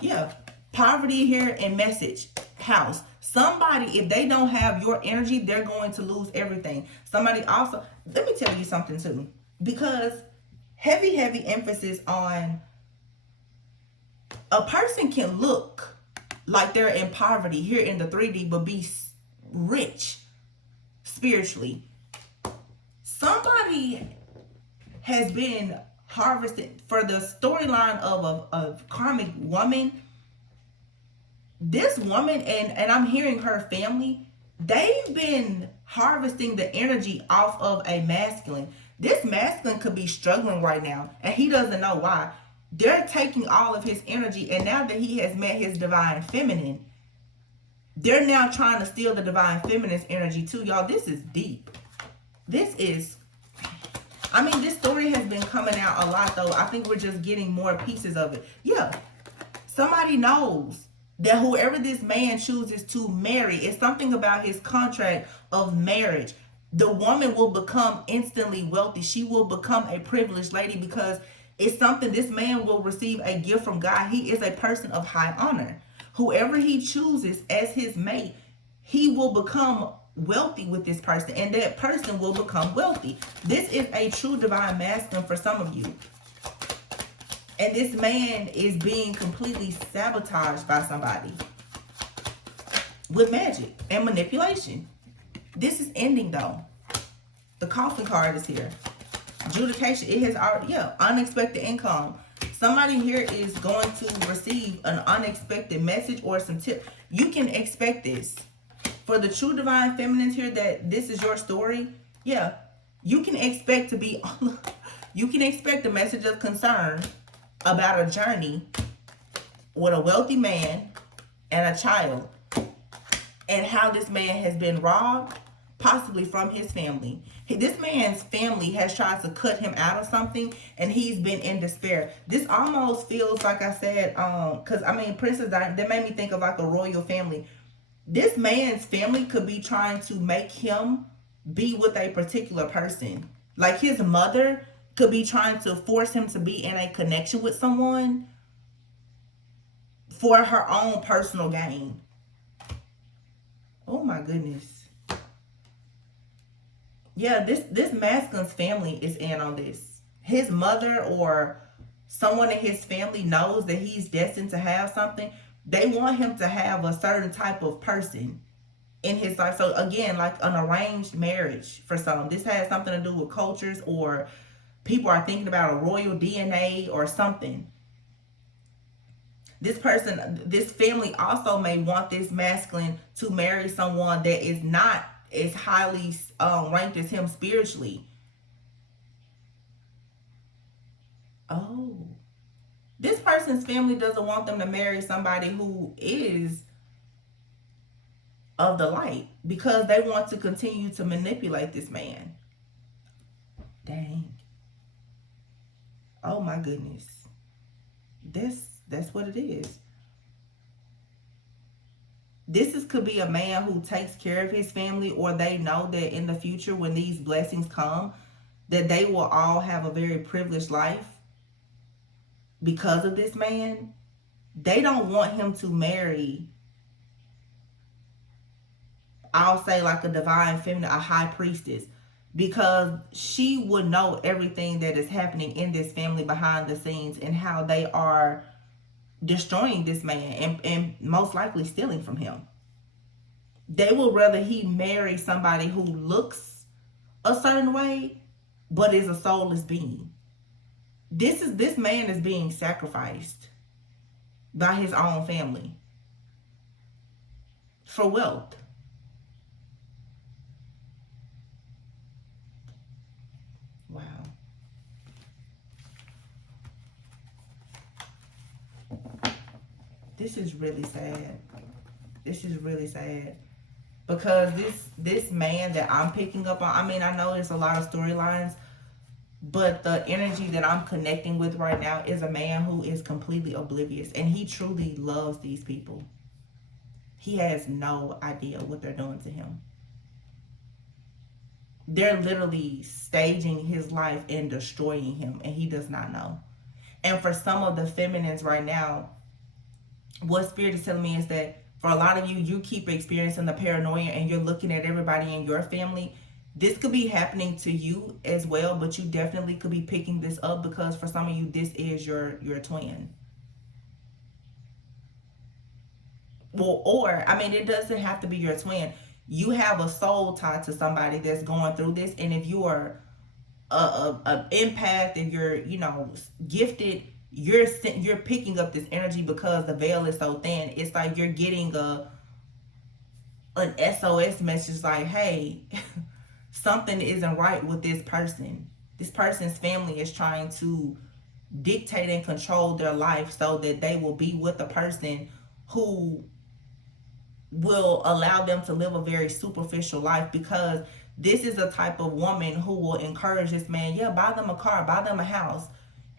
Yeah. Poverty here and message. House. Somebody, if they don't have your energy, they're going to lose everything. Somebody also, let me tell you something too, because heavy emphasis on a person can look like they're in poverty here in the 3D, but be rich spiritually. Somebody has been harvested for the storyline of a karmic woman. This woman, and I'm hearing her family, they've been harvesting the energy off of a masculine. This masculine could be struggling right now, and he doesn't know why. They're taking all of his energy, and now that he has met his divine feminine, they're now trying to steal the divine feminine's energy too. Y'all, this is deep. This story has been coming out a lot, though. I think we're just getting more pieces of it. Yeah, somebody knows that whoever this man chooses to marry, is something about his contract of marriage. The woman will become instantly wealthy. She will become a privileged lady because it's something this man will receive a gift from God. He is a person of high honor. Whoever he chooses as his mate, he will become wealthy with this person, and that person will become wealthy. This is a true divine masculine for some of you. And this man is being completely sabotaged by somebody with magic and manipulation. This is ending though. The coffin card is here. Adjudication. It has already, unexpected income. Somebody here is going to receive an unexpected message or some tip. You can expect this. For the true divine feminines here, that this is your story. Yeah. You can expect to be, you can expect a message of concern about a journey with a wealthy man and a child, and how this man has been robbed, possibly from his family. This man's family has tried to cut him out of something, and he's been in despair. This almost feels like I said, because I mean, Princess Diana, that made me think of like a royal family. This man's family could be trying to make him be with a particular person. Like his mother could be trying to force him to be in a connection with someone for her own personal gain. Oh my goodness. Yeah, this masculine's family is in on this. His mother or someone in his family knows that he's destined to have something. They want him to have a certain type of person in his life. So again, like an arranged marriage for some. This has something to do with cultures, or people are thinking about a royal DNA or something. This person, this family also may want this masculine to marry someone that is not as highly ranked as him spiritually. Oh. This person's family doesn't want them to marry somebody who is of the light, because they want to continue to manipulate this man. Dang. Oh my goodness. That's what it is. Could be a man who takes care of his family, or they know that in the future when these blessings come, that they will all have a very privileged life because of this man. They don't want him to marry, I'll say, like a divine feminine, a high priestess, because she would know everything that is happening in this family behind the scenes and how they are destroying this man and most likely stealing from him. They will rather he marry somebody who looks a certain way but is a soulless being. This man is being sacrificed by his own family for wealth. Wow. This is really sad. This is really sad. Because this man that I'm picking up on, I mean, I know there's a lot of storylines, but the energy that I'm connecting with right now is a man who is completely oblivious, and he truly loves these people. He has no idea what they're doing to him. They're literally staging his life and destroying him, and he does not know. And for some of the feminines right now, what Spirit is telling me is that for a lot of you, you keep experiencing the paranoia and you're looking at everybody in your family. This could be happening to you as well, but you definitely could be picking this up because for some of you, this is your twin. Well, or, I mean, it doesn't have to be your twin. You have a soul tie to somebody that's going through this, and if you are a empath and you're, gifted, you're picking up this energy because the veil is so thin. It's like you're getting an SOS message like, hey, something isn't right with this person. This person's family is trying to dictate and control their life so that they will be with a person who will allow them to live a very superficial life, because this is a type of woman who will encourage this man, buy them a car, buy them a house,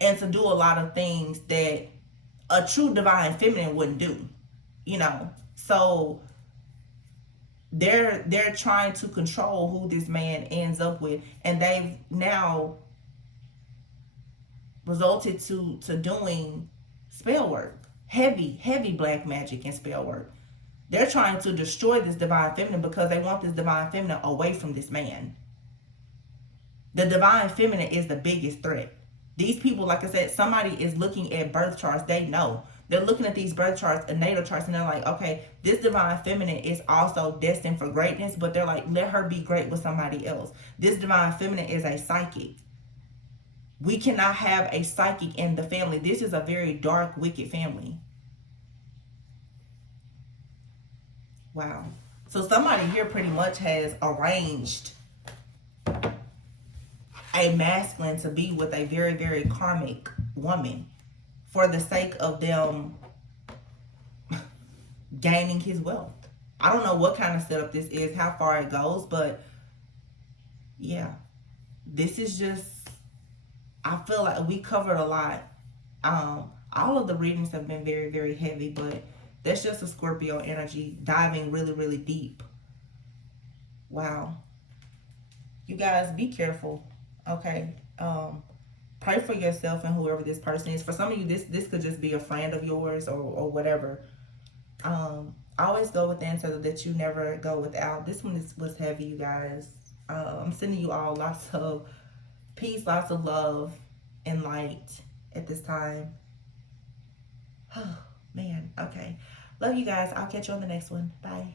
and to do a lot of things that a true divine feminine wouldn't do, So they're trying to control who this man ends up with, and they've now resulted to doing spell work, heavy black magic and spell work. They're trying to destroy this divine feminine because they want this divine feminine away from this man. The divine feminine is the biggest threat. These people, like I said, somebody is looking at birth charts. They know. They're looking at these birth charts and natal charts, and they're like, okay, this divine feminine is also destined for greatness, but they're like, let her be great with somebody else. This divine feminine is a psychic. We cannot have a psychic in the family. This is a very dark, wicked family. Wow. So somebody here pretty much has arranged a masculine to be with a very, very karmic woman for the sake of them gaining his wealth. I don't know what kind of setup this is, how far it goes, but yeah, this is just, I feel like we covered a lot. All of the readings have been very, very heavy, but that's just a Scorpio energy diving really, really deep. Wow. You guys, be careful. Okay. Pray for yourself and whoever this person is. For some of you, this could just be a friend of yours or whatever. Always go with the answer that you never go without. This one was heavy, you guys. I'm sending you all lots of peace, lots of love and light at this time. Oh, man. Okay. Love you guys. I'll catch you on the next one. Bye.